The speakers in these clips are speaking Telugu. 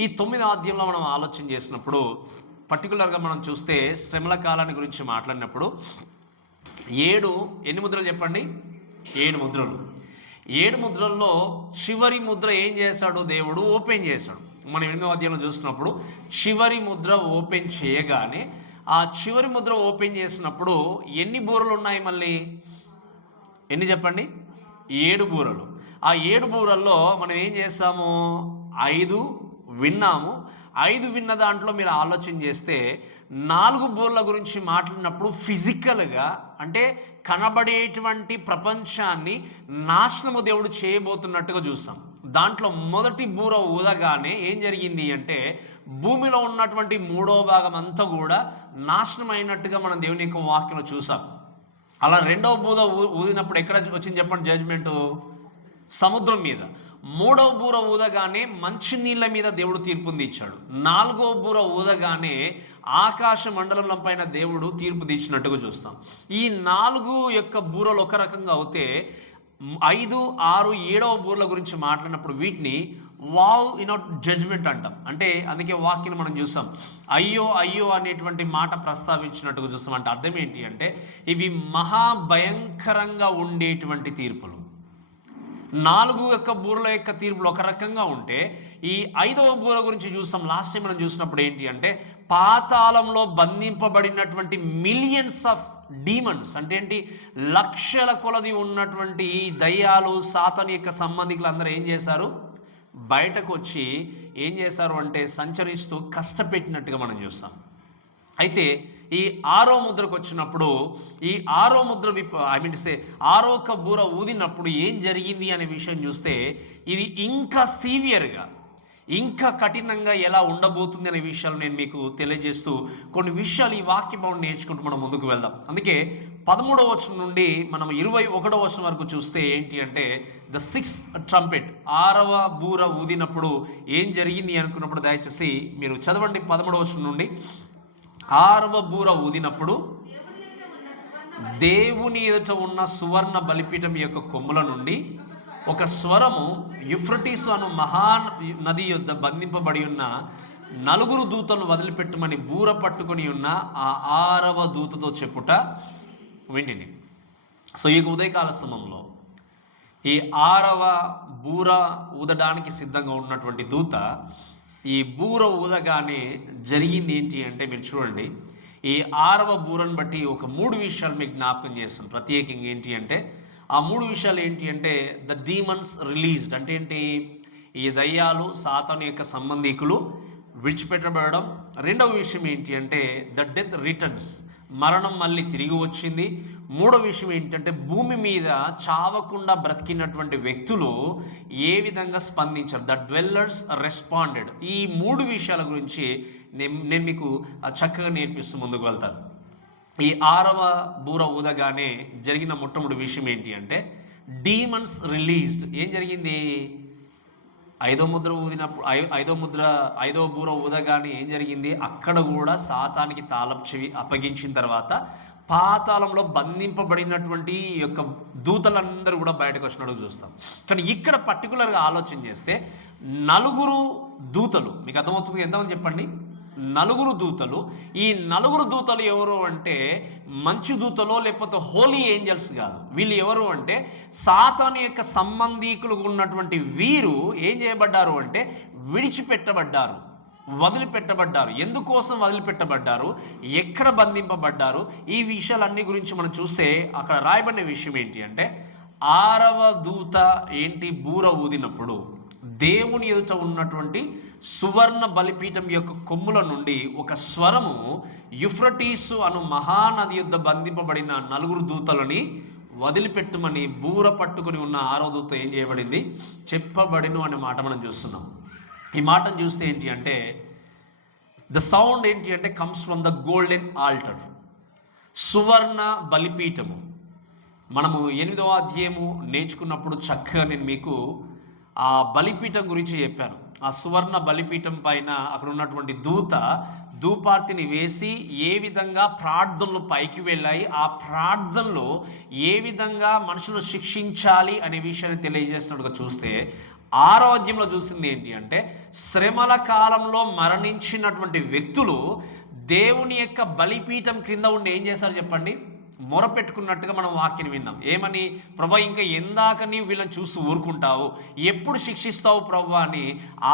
ఈ 9వ అధ్యాయంలో మనం ఆలోచన చేసినప్పుడు పర్టికులర్గా మనం చూస్తే శ్రమల కాలాన్ని గురించి మాట్లాడినప్పుడు ఎన్ని ముద్రలు చెప్పండి? 7 ముద్రలు. 7 ముద్రల్లో చివరి ముద్ర ఏం చేశాడు? దేవుడు ఓపెన్ చేశాడు. మనం 8వ అధ్యాయంలో చూసినప్పుడు చివరి ముద్ర ఓపెన్ చేయగానే ఆ చివరి ముద్ర ఓపెన్ చేసినప్పుడు ఎన్ని బూరలు ఉన్నాయి? మళ్ళీ ఎన్ని చెప్పండి? 7 బూరలు. ఆ 7 బూరల్లో మనం ఏం చేస్తాము? 5 విన్నాము. 5 విన్న దాంట్లో మీరు ఆలోచన చేస్తే 4 బూరల గురించి మాట్లాడినప్పుడు ఫిజికల్గా అంటే కనబడేటువంటి ప్రపంచాన్ని నాశనము దేవుడు చేయబోతున్నట్టుగా చూస్తాం. దాంట్లో మొదటి బూర ఊదగానే ఏం జరిగింది అంటే భూమిలో ఉన్నటువంటి 3వ భాగం అంతా కూడా నాశనం అయినట్టుగా మనం దేవుని యొక్క వాక్యంలో చూసాం. అలా 2వ బూర ఊదినప్పుడు ఎక్కడ వచ్చింది చెప్పండి? జడ్జిమెంటు సముద్రం మీద. 3వ బూర ఊదగానే మంచినీళ్ళ మీద దేవుడు తీర్పుని ఇచ్చాడు. 4వ బూర ఊదగానే ఆకాశ మండలం పైన దేవుడు తీర్పు తీర్చినట్టుగా చూస్తాం. ఈ 4 యొక్క బూరలు ఒక రకంగా అవుతే 5, 6, 7వ బూరల గురించి మాట్లాడినప్పుడు వీటిని వావ్ జడ్జ్మెంట్ అంటాం. అంటే అందుకే వాక్యం మనం చూస్తాం, అయ్యో అయ్యో అనేటువంటి మాట ప్రస్తావించినట్టుగా చూస్తాం. అంటే అర్థం ఏంటి అంటే ఇవి మహాభయంకరంగా ఉండేటువంటి తీర్పులు. 4 యొక్క బూరల యొక్క తీర్పులు ఒక రకంగా ఉంటే ఈ 5వ బూర గురించి చూస్తాం. లాస్ట్ టైం మనం చూసినప్పుడు ఏంటి అంటే పాతాళంలో బంధింపబడినటువంటి మిలియన్స్ ఆఫ్ డీమన్స్ అంటే ఏంటి? లక్షల కొలది ఉన్నటువంటి దయ్యాలు, సాతాను యొక్క సంబంధికులు అందరూ ఏం చేశారు? బయటకు వచ్చి ఏం చేశారు అంటే సంచరిస్తూ కష్టపెట్టినట్టుగా మనం చూస్తాం. అయితే ఈ 6వ ముద్రకు వచ్చినప్పుడు ఈ 6వ ముద్ర ఆరో బూర ఊదినప్పుడు ఏం జరిగింది అనే విషయం చూస్తే ఇది ఇంకా సీవియర్గా ఇంకా కఠినంగా ఎలా ఉండబోతుంది అనే విషయాలు నేను మీకు తెలియజేస్తూ కొన్ని విషయాలు ఈ వాక్యం నేర్చుకుంటూ మనం ముందుకు వెళ్దాం. అందుకే 13వ వచనం నుండి మనం 21వ వచనం వరకు చూస్తే ఏంటి అంటే ద 6th ట్రంపెట్ 6వ బూర ఊదినప్పుడు ఏం జరిగింది అనుకున్నప్పుడు దయచేసి మీరు చదవండి. 13వ వచనం నుండి 6వ బూర ఊదినప్పుడు దేవుని ఎదుట ఉన్న సువర్ణ బలిపీఠం యొక్క కొమ్ముల నుండి ఒక స్వరము యూఫ్రటీసు అను మహానది యొద్ద బంధింపబడి ఉన్న 4 దూతలను వదిలిపెట్టమని బూర పట్టుకొని ఉన్న ఆ 6వ దూతతో చెప్పుట వింటిని. సో ఈ ఉదయకాల సమయంలో ఈ 6వ బూర ఊదడానికి సిద్ధంగా ఉన్నటువంటి దూత ఈ బూర ఊదగానే జరిగింది ఏంటి అంటే మీరు చూడండి. ఈ 6వ బూరను బట్టి ఒక 3 విషయాలు మీకు జ్ఞాపకం చేస్తాను. ప్రత్యేకంగా ఏంటి అంటే ఆ 3 విషయాలు ఏంటి అంటే ద డీమన్స్ రిలీజ్డ్ అంటే ఏంటి? ఈ దయ్యాలు, సాతాను యొక్క సంబంధికులు విడిచిపెట్టబడడం. రెండవ విషయం ఏంటి అంటే ద డెత్ రిటర్న్స్, మరణం మళ్ళీ తిరిగి వచ్చింది. మూడవ విషయం ఏంటంటే భూమి మీద చావకుండా బ్రతికినటువంటి వ్యక్తులు ఏ విధంగా స్పందించారు, ద డ్వెల్లర్స్ రెస్పాండెడ్. ఈ 3 విషయాల గురించి నేను మీకు చక్కగా నేర్పిస్తూ ముందుకు వెళ్తాను. ఈ 6వ బూర ఊదగానే జరిగిన మొట్టమొదటి విషయం ఏంటి అంటే డీమన్స్ రిలీజ్డ్. ఏం జరిగింది? 5వ ముద్ర ఊదినప్పుడు 5వ బూర ఊదగానే ఏం జరిగింది? అక్కడ కూడా సాతానికి తాళపు చెవి అప్పగించిన తర్వాత పాతాళంలో బంధింపబడినటువంటి యొక్క దూతలందరూ కూడా బయటకు వచ్చినట్టు చూస్తాం. కానీ ఇక్కడ పర్టికులర్గా ఆలోచన చేస్తే 4 దూతలు, మీకు అర్థమవుతుంది ఎంతమంది చెప్పండి? 4 దూతలు. ఈ 4 దూతలు ఎవరు అంటే మంచి దూతలో లేకపోతే హోలీ ఏంజల్స్ కాదు. వీళ్ళు ఎవరు అంటే సాతాను యొక్క సంబంధికులు ఉన్నటువంటి వీరు ఏం చేయబడ్డారు అంటే విడిచిపెట్టబడ్డారు, వదిలిపెట్టబడ్డారు. ఎందుకోసం వదిలిపెట్టబడ్డారు, ఎక్కడ బంధింపబడ్డారు, ఈ విషయాలన్నీ గురించి మనం చూస్తే అక్కడ రాయబడిన విషయం ఏంటి అంటే 6వ దూత ఏంటి బూర ఊదినప్పుడు దేవుని ఎదుట ఉన్నటువంటి సువర్ణ బలిపీఠం యొక్క కొమ్ముల నుండి ఒక స్వరము యూఫ్రటీసు అను మహానది యొద్ద బంధింపబడిన 4 దూతలని వదిలిపెట్టుమని బూర పట్టుకుని ఉన్న 6వ దూత ఏం చేయబడింది? చెప్పబడిను అనే మాట మనం చూస్తున్నాం. ఈ మాటను చూస్తే ఏంటి అంటే ద సౌండ్ ఏంటి అంటే comes from the golden altar, సువర్ణ బలిపీఠము. మనము 8వ అధ్యాయము నేర్చుకున్నప్పుడు చక్కగా నేను మీకు ఆ బలిపీఠం గురించి చెప్పాను. ఆ సువర్ణ బలిపీఠం పైన అక్కడ ఉన్నటువంటి దూత ధూపార్తిని వేసి ఏ విధంగా ప్రార్థనలు పైకి వెళ్ళాయి, ఆ ప్రార్థనలో ఏ విధంగా మనుషులు శిక్షించాలి అనే విషయాన్ని తెలియజేస్తున్నట్టుగా చూస్తే 6వ అధ్యాయంలో చూసింది ఏంటి అంటే శ్రమల కాలంలో మరణించినటువంటి వ్యక్తులు దేవుని యొక్క బలిపీఠం క్రింద ఉండి ఏం చేశారు చెప్పండి? మొరపెట్టుకున్నట్టుగా మనం వాక్యం విన్నాం. ఏమని? ప్రభా, ఇంకా ఎందాక నీవు వీళ్ళని చూస్తూ ఊరుకుంటావు, ఎప్పుడు శిక్షిస్తావు ప్రభా అని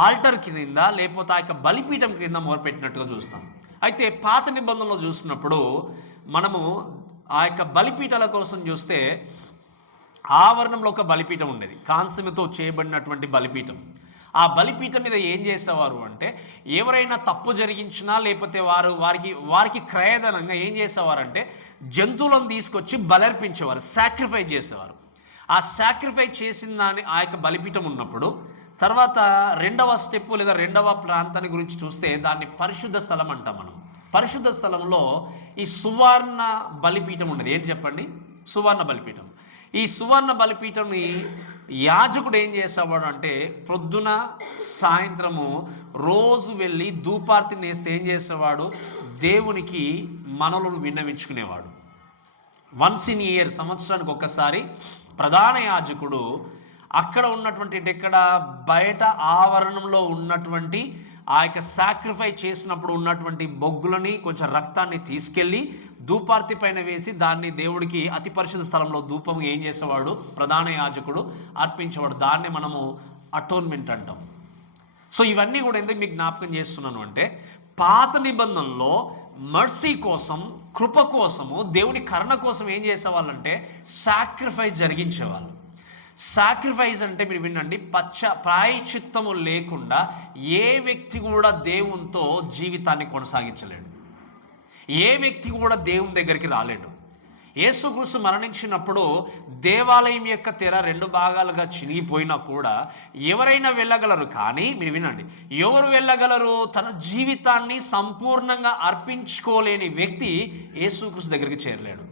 ఆల్టర్ క్రింద లేకపోతే ఆ యొక్క బలిపీఠం క్రింద మొరపెట్టినట్టుగా చూస్తాం. అయితే పాత నిబంధనలో చూసినప్పుడు మనము ఆ యొక్క బలిపీఠాల కోసం చూస్తే ఆవరణంలో ఒక బలిపీఠం ఉండేది, కాంస్యముతో చేయబడినటువంటి బలిపీఠం. ఆ బలిపీఠం మీద ఏం చేసేవారు అంటే ఎవరైనా తప్పు జరిగించినా లేకపోతే వారికి క్రయధనంగా ఏం చేసేవారంటే జంతువులను తీసుకొచ్చి బలర్పించేవారు, సాక్రిఫైస్ చేసేవారు. ఆ సాక్రిఫైస్ చేసిన దాన్ని ఆ యొక్క బలిపీఠం ఉన్నప్పుడు తర్వాత రెండవ స్టెప్ లేదా రెండవ ప్రాంతాన్ని గురించి చూస్తే దాన్ని పరిశుద్ధ స్థలం అంటాం మనం. పరిశుద్ధ స్థలంలో ఈ సువర్ణ బలిపీఠం ఉండేది. ఏంటి చెప్పండి? సువర్ణ బలిపీఠం. ఈ సువర్ణ బలిపీఠంని యాజకుడు ఏం చేసేవాడు అంటే పొద్దున సాయంత్రము రోజు వెళ్ళి ధూపార్తిని వేస్తే ఏం చేసేవాడు? దేవునికి మనలను విన్నవించుకునేవాడు. వన్స్ ఇన్ ఇయర్, సంవత్సరానికి ఒక్కసారి ప్రధాన యాజకుడు అక్కడ ఉన్నటువంటి ఇక్కడ బయట ఆవరణంలో ఉన్నటువంటి ఆ యొక్క సాక్రిఫైస్ చేసినప్పుడు ఉన్నటువంటి బొగ్గులని కొంచెం రక్తాన్ని తీసుకెళ్ళి ధూపార్తి పైన వేసి దాన్ని దేవుడికి అతి పరిశుద్ధ స్థలంలో ధూపం ఏం చేసేవాడు? ప్రధాన యాజకుడు అర్పించేవాడు. దాన్ని మనము అటోన్మెంట్ అంటాం. సో ఇవన్నీ కూడా ఎందుకు మీకు జ్ఞాపకం చేస్తున్నాను అంటే పాత నిబంధనలో మర్సీ కోసం, కృప కోసము, దేవుని కరుణ కోసం ఏం చేసేవాళ్ళంటే సాక్రిఫైస్ జరిగించేవాళ్ళు. సాక్రిఫైస్ అంటే మీరు వినండి, ప్రాయశ్చిత్తము లేకుండా ఏ వ్యక్తి కూడా దేవునితో జీవితాన్ని కొనసాగించలేడు. ఏ వ్యక్తి కూడా దేవుని దగ్గరికి రాలేడు. యేసుక్రీస్తు మరణించినప్పుడు దేవాలయం యొక్క తెర 2 భాగాలుగా చినిగిపోయినా కూడా ఎవరైనా వెళ్ళగలరు. కానీ మీరు వినండి, ఎవరు వెళ్ళగలరు? తన జీవితాన్ని సంపూర్ణంగా అర్పించుకోలేని వ్యక్తి యేసుక్రీస్తు దగ్గరికి చేరలేడు.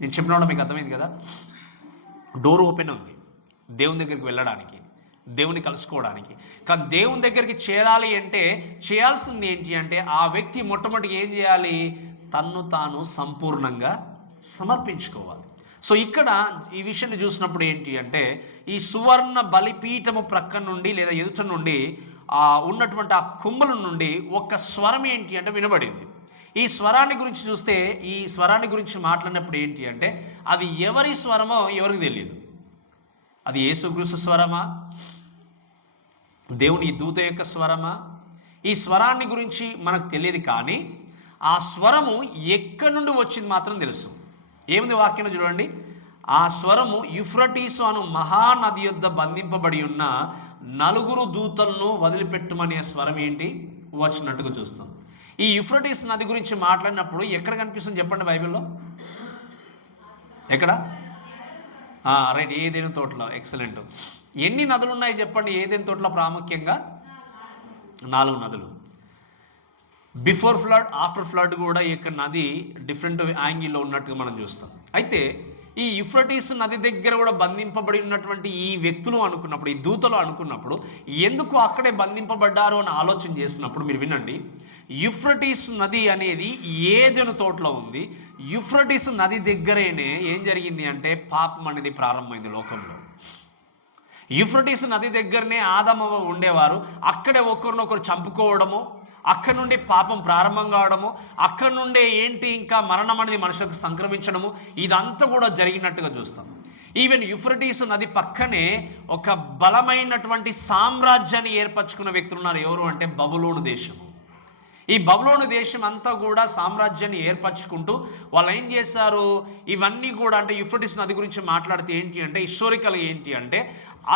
నేను చెప్పిన మీకు అర్థమైంది కదా? డోర్ ఓపెన్ ఉంది దేవుని దగ్గరికి వెళ్ళడానికి, దేవుని కలుసుకోవడానికి. కానీ దేవుని దగ్గరికి చేరాలి అంటే చేయాల్సింది ఏంటి అంటే ఆ వ్యక్తి మొట్టమొదటిగా ఏం చేయాలి? తన్ను తాను సంపూర్ణంగా సమర్పించుకోవాలి. సో ఇక్కడ ఈ విషయాన్ని చూసినప్పుడు ఏంటి అంటే ఈ సువర్ణ బలిపీఠము ప్రక్క నుండి లేదా ఎదుట నుండి ఉన్నటువంటి ఆ కొమ్ముల నుండి ఒక స్వరం ఏంటి అంటే వినబడింది. ఈ స్వరాన్ని గురించి చూస్తే, ఈ స్వరాన్ని గురించి మాట్లాడినప్పుడు ఏంటి అంటే అది ఎవరి స్వరమో ఎవరికి తెలియదు. అది యేసుక్రీస్తు స్వరమా? దేవుని దూత యొక్క స్వరమా? ఈ స్వరాన్ని గురించి మనకు తెలియదు. కానీ ఆ స్వరము ఎక్కడి నుండి వచ్చింది మాత్రం తెలుసు. ఏముంది వాక్యం చూడండి, ఆ స్వరము యూఫ్రటీసు అను మహానది యొద్ద బంధింపబడి ఉన్న 4 దూతలను వదిలిపెట్టుమనే స్వరం ఏంటి వచ్చినట్టుగా చూస్తాం. ఈ యూఫ్రటీస్ నది గురించి మాట్లాడినప్పుడు ఎక్కడ కనిపిస్తుంది చెప్పండి బైబిల్లో? ఎక్కడ? రైట్, ఏదైనా తోటలో. ఎక్సలెంట్. ఎన్ని నదులు ఉన్నాయి చెప్పండి ఏదైనా తోటలో? ప్రాముఖ్యంగా 4 నదులు. బిఫోర్ ఫ్లడ్, ఆఫ్టర్ ఫ్లడ్ కూడా ఈ యొక్క నది డిఫరెంట్ యాంగిల్లో ఉన్నట్టుగా మనం చూస్తాం. అయితే ఈ యూఫ్రటీస్ నది దగ్గర కూడా బంధింపబడి ఉన్నటువంటి ఈ వ్యక్తులు అనుకున్నప్పుడు, ఈ దూతలు అనుకున్నప్పుడు ఎందుకు అక్కడే బంధింపబడ్డారు అని ఆలోచన చేసినప్పుడు మీరు వినండి, యూఫ్రటీస్ నది అనేది ఏదెను తోటలో ఉంది. యూఫ్రటీస్ నది దగ్గరేనే ఏం జరిగింది అంటే పాపం అనేది ప్రారంభమైంది లోకంలో. యూఫ్రటీస్ నది దగ్గరనే ఆదమవ్వ ఉండేవారు. అక్కడే ఒకరినొకరు చంపుకోవడము, అక్కడి నుండి పాపం ప్రారంభం కావడము, అక్కడి నుండే ఏంటి ఇంకా మరణం అనేది మనుషులకు సంక్రమించడము, ఇదంతా కూడా జరిగినట్టుగా చూస్తాం. ఈవెన్ యూఫ్రటీస్ నది పక్కనే ఒక బలమైనటువంటి సామ్రాజ్యాన్ని ఏర్పరచుకున్న వ్యక్తులు ఉన్నారు. ఎవరు అంటే బబులోను దేశము. ఈ బబులోను దేశం అంతా కూడా సామ్రాజ్యాన్ని ఏర్పరచుకుంటూ వాళ్ళు ఏం చేశారు? ఇవన్నీ కూడా అంటే యూఫ్రటీస్ నది గురించి మాట్లాడితే ఏంటి అంటే హిస్టారికల్ ఏంటి అంటే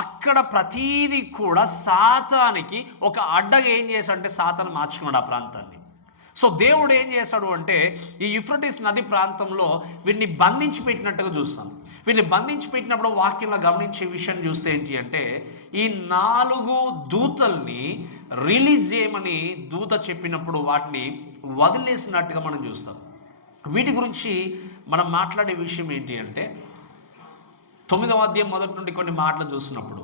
అక్కడ ప్రతీది కూడా సాతానికి ఒక అడ్డగా ఏం చేశాడంటే సాతాను మార్చుకున్నాడు ఆ ప్రాంతాన్ని. సో దేవుడు ఏం చేశాడు అంటే ఈ యూఫ్రటీస్ నది ప్రాంతంలో వీరిని బంధించి పెట్టినట్టుగా చూస్తాం. వీరిని బంధించి పెట్టినప్పుడు వాక్యంలో గమనించే విషయం చూస్తే ఏంటి అంటే ఈ 4 దూతల్ని రిలీజ్ చేయమని దూత చెప్పినప్పుడు వాటిని వదిలేసినట్టుగా మనం చూస్తాం. వీటి గురించి మనం మాట్లాడే విషయం ఏంటి అంటే 9వ అధ్యాయం మొదటి నుండి కొన్ని మాటలు చూసినప్పుడు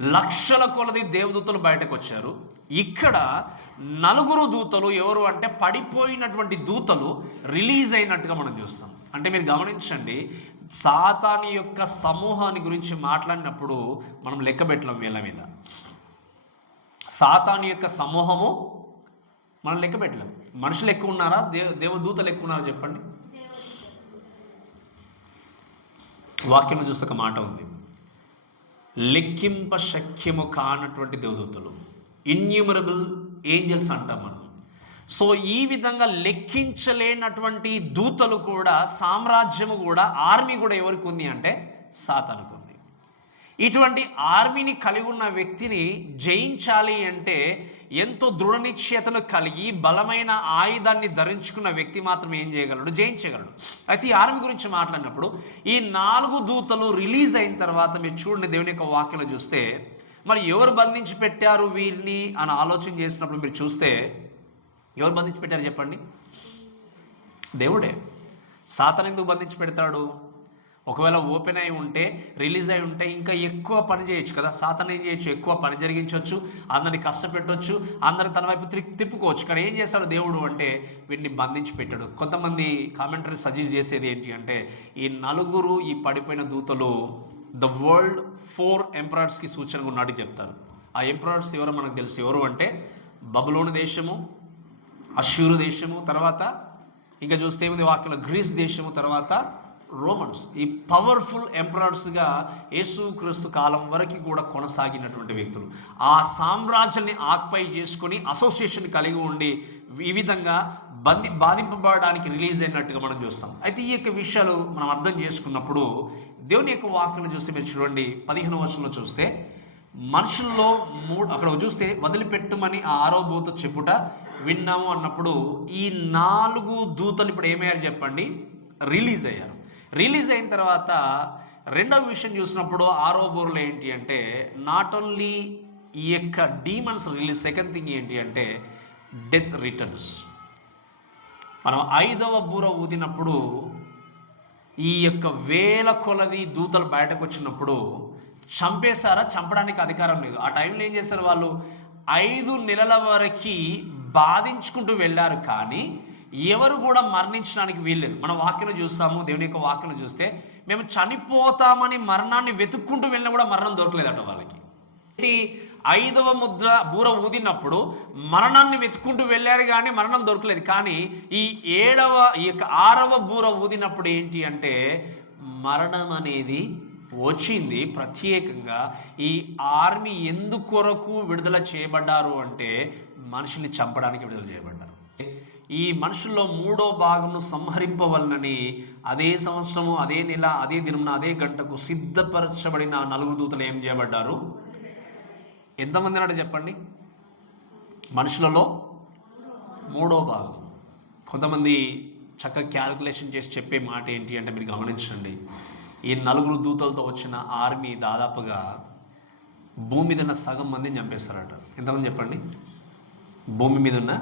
లక్షల కొలది దేవదూతలు బయటకు వచ్చారు. ఇక్కడ 4 దూతలు ఎవరు అంటే పడిపోయినటువంటి దూతలు రిలీజ్ అయినట్టుగా మనం చూస్తాం. అంటే మీరు గమనించండి, సాతాను యొక్క సమూహాన్ని గురించి మాట్లాడినప్పుడు మనం లెక్క పెట్టలేం వీళ్ళ మీద. సాతాను యొక్క సమూహము మనం లెక్క పెట్టలేం. మనుషులు ఎక్కువ ఉన్నారా, దేవదూతలు ఎక్కువ ఉన్నారా చెప్పండి? వాక్యంలో చూస్తే ఒక మాట ఉంది, లెక్కింప శక్యము కానటువంటి దేవదూతలు, ఇన్యూమరబుల్ ఏంజల్స్ అంటాం మనం. సో ఈ విధంగా లెక్కించలేనటువంటి దూతలు కూడా, సామ్రాజ్యము కూడా, ఆర్మీ కూడా ఎవరికి ఉంది అంటే సాతానుకు ఉంది. ఇటువంటి ఆర్మీని కలిగి ఉన్న వ్యక్తిని జయించాలి అంటే ఎంతో దృఢ నిశ్చయతను కలిగి బలమైన ఆయుధాన్ని ధరించుకున్న వ్యక్తి మాత్రం ఏం చేయగలడు? జయించగలడు. అయితే ఈ ఆర్మీ గురించి మాట్లాడినప్పుడు ఈ 4 దూతలు రిలీజ్ అయిన తర్వాత మీరు చూడండి, దేవుని యొక్క వాక్యంలో చూస్తే మరి ఎవరు బంధించి పెట్టారు వీరిని అని ఆలోచన చేసినప్పుడు మీరు చూస్తే ఎవరు బంధించి పెట్టారు చెప్పండి? దేవుడే. సాతాను ఎందుకు బంధించి పెడతాడు? ఒకవేళ ఓపెన్ అయి ఉంటే, రిలీజ్ అయి ఉంటే ఇంకా ఎక్కువ పని చేయొచ్చు కదా. సాతాను ఏం చేయొచ్చు? ఎక్కువ పని జరిగించవచ్చు, అందరిని కష్టపెట్టవచ్చు, అందరిని తన వైపు తిప్పుకోవచ్చు. కానీ ఏం చేస్తాడు దేవుడు అంటే వీటిని బంధించి పెట్టాడు. కొంతమంది కామెంటరీ సజెస్ట్ చేసేది ఏంటి అంటే ఈ 4 ఈ పడిపోయిన దూతలు ద వరల్డ్ 4 ఎంపరర్స్కి సూచనగా ఉన్నట్టు చెప్తారు. ఆ ఎంపరర్స్ ఎవరో మనకు తెలుసు. ఎవరు అంటే బబులోను దేశము, అష్షూరు దేశము, తర్వాత ఇంకా చూస్తే ఏముంది వాక్యంలో గ్రీస్ దేశము, తర్వాత రోమన్స్. ఈ పవర్ఫుల్ ఎంపరర్స్గా యేసుక్రీస్తు కాలం వరకు కూడా కొనసాగినటువంటి వ్యక్తులు. ఆ సామ్రాజ్యాన్ని ఆక్యుపై చేసుకొని అసోసియేషన్ కలిగి ఉండి ఈ విధంగా బాధింపబడడానికి రిలీజ్ అయినట్టుగా మనం చూస్తాం. అయితే ఈ యొక్క విషయాలు మనం అర్థం చేసుకున్నప్పుడు దేవుని యొక్క వాక్యం చూస్తే మీరు చూడండి 15వ వచనంలో చూస్తే మనుషుల్లో అక్కడ చూస్తే వదిలిపెట్టుమని ఆ 6వ దూత చెప్పుట విన్నాము అన్నప్పుడు ఈ 4 దూతలు ఇప్పుడు ఏమయ్యారు చెప్పండి? రిలీజ్ అయ్యారు. రిలీజ్ అయిన తర్వాత రెండవ విషయం చూసినప్పుడు 6వ బూరలో ఏంటి అంటే నాట్ ఓన్లీ ఈ యొక్క డీమన్స్ రిలీజ్, సెకండ్ థింగ్ ఏంటి అంటే డెత్ రిటర్న్స్. మనం 5వ బూర ఊదినప్పుడు ఈ యొక్క వేల కొలది దూతలు బయటకు వచ్చినప్పుడు చంపేశారా? చంపడానికి అధికారం లేదు. ఆ టైంలో ఏం చేశారు వాళ్ళు? 5 నెలల వరకు బాధించుకుంటూ వెళ్ళారు, కానీ ఎవరు కూడా మరణించడానికి వీల్లేదు. మనం వాక్యం చూస్తాము, దేవుని యొక్క వాక్యం చూస్తే మేము చనిపోతామని మరణాన్ని వెతుక్కుంటూ వెళ్ళినా కూడా మరణం దొరకలేదట వాళ్ళకి. 5వ బూర ఊదినప్పుడు మరణాన్ని వెతుక్కుంటూ వెళ్ళారు కానీ మరణం దొరకలేదు. కానీ ఈ 6వ బూర ఊదినప్పుడు ఏంటి అంటే మరణం అనేది వచ్చింది. ప్రత్యేకంగా ఈ ఆర్మీ ఎందుకొరకు విడుదల చేయబడ్డారు అంటే మనుషుల్ని చంపడానికి విడుదల చేయబడ్డారు. ఈ మనుషుల్లో 3వ భాగంను సంహరింపవలనని అదే సంవత్సరము, అదే నెల, అదే దినమున, అదే గంటకు సిద్ధపరచబడిన 4 దూతలు ఏం చేయబడ్డారు? ఎంతమంది అన్నాడు చెప్పండి? మనుషులలో 3వ భాగం. కొంతమంది చక్కగా క్యాల్కులేషన్ చేసి చెప్పే మాట ఏంటి అంటే మీరు గమనించండి, ఈ 4 దూతలతో వచ్చిన ఆర్మీ దాదాపుగా భూమి మీద ఉన్న సగం మందిని చంపేస్తారట. ఎంతమంది చెప్పండి? భూమి మీద ఉన్న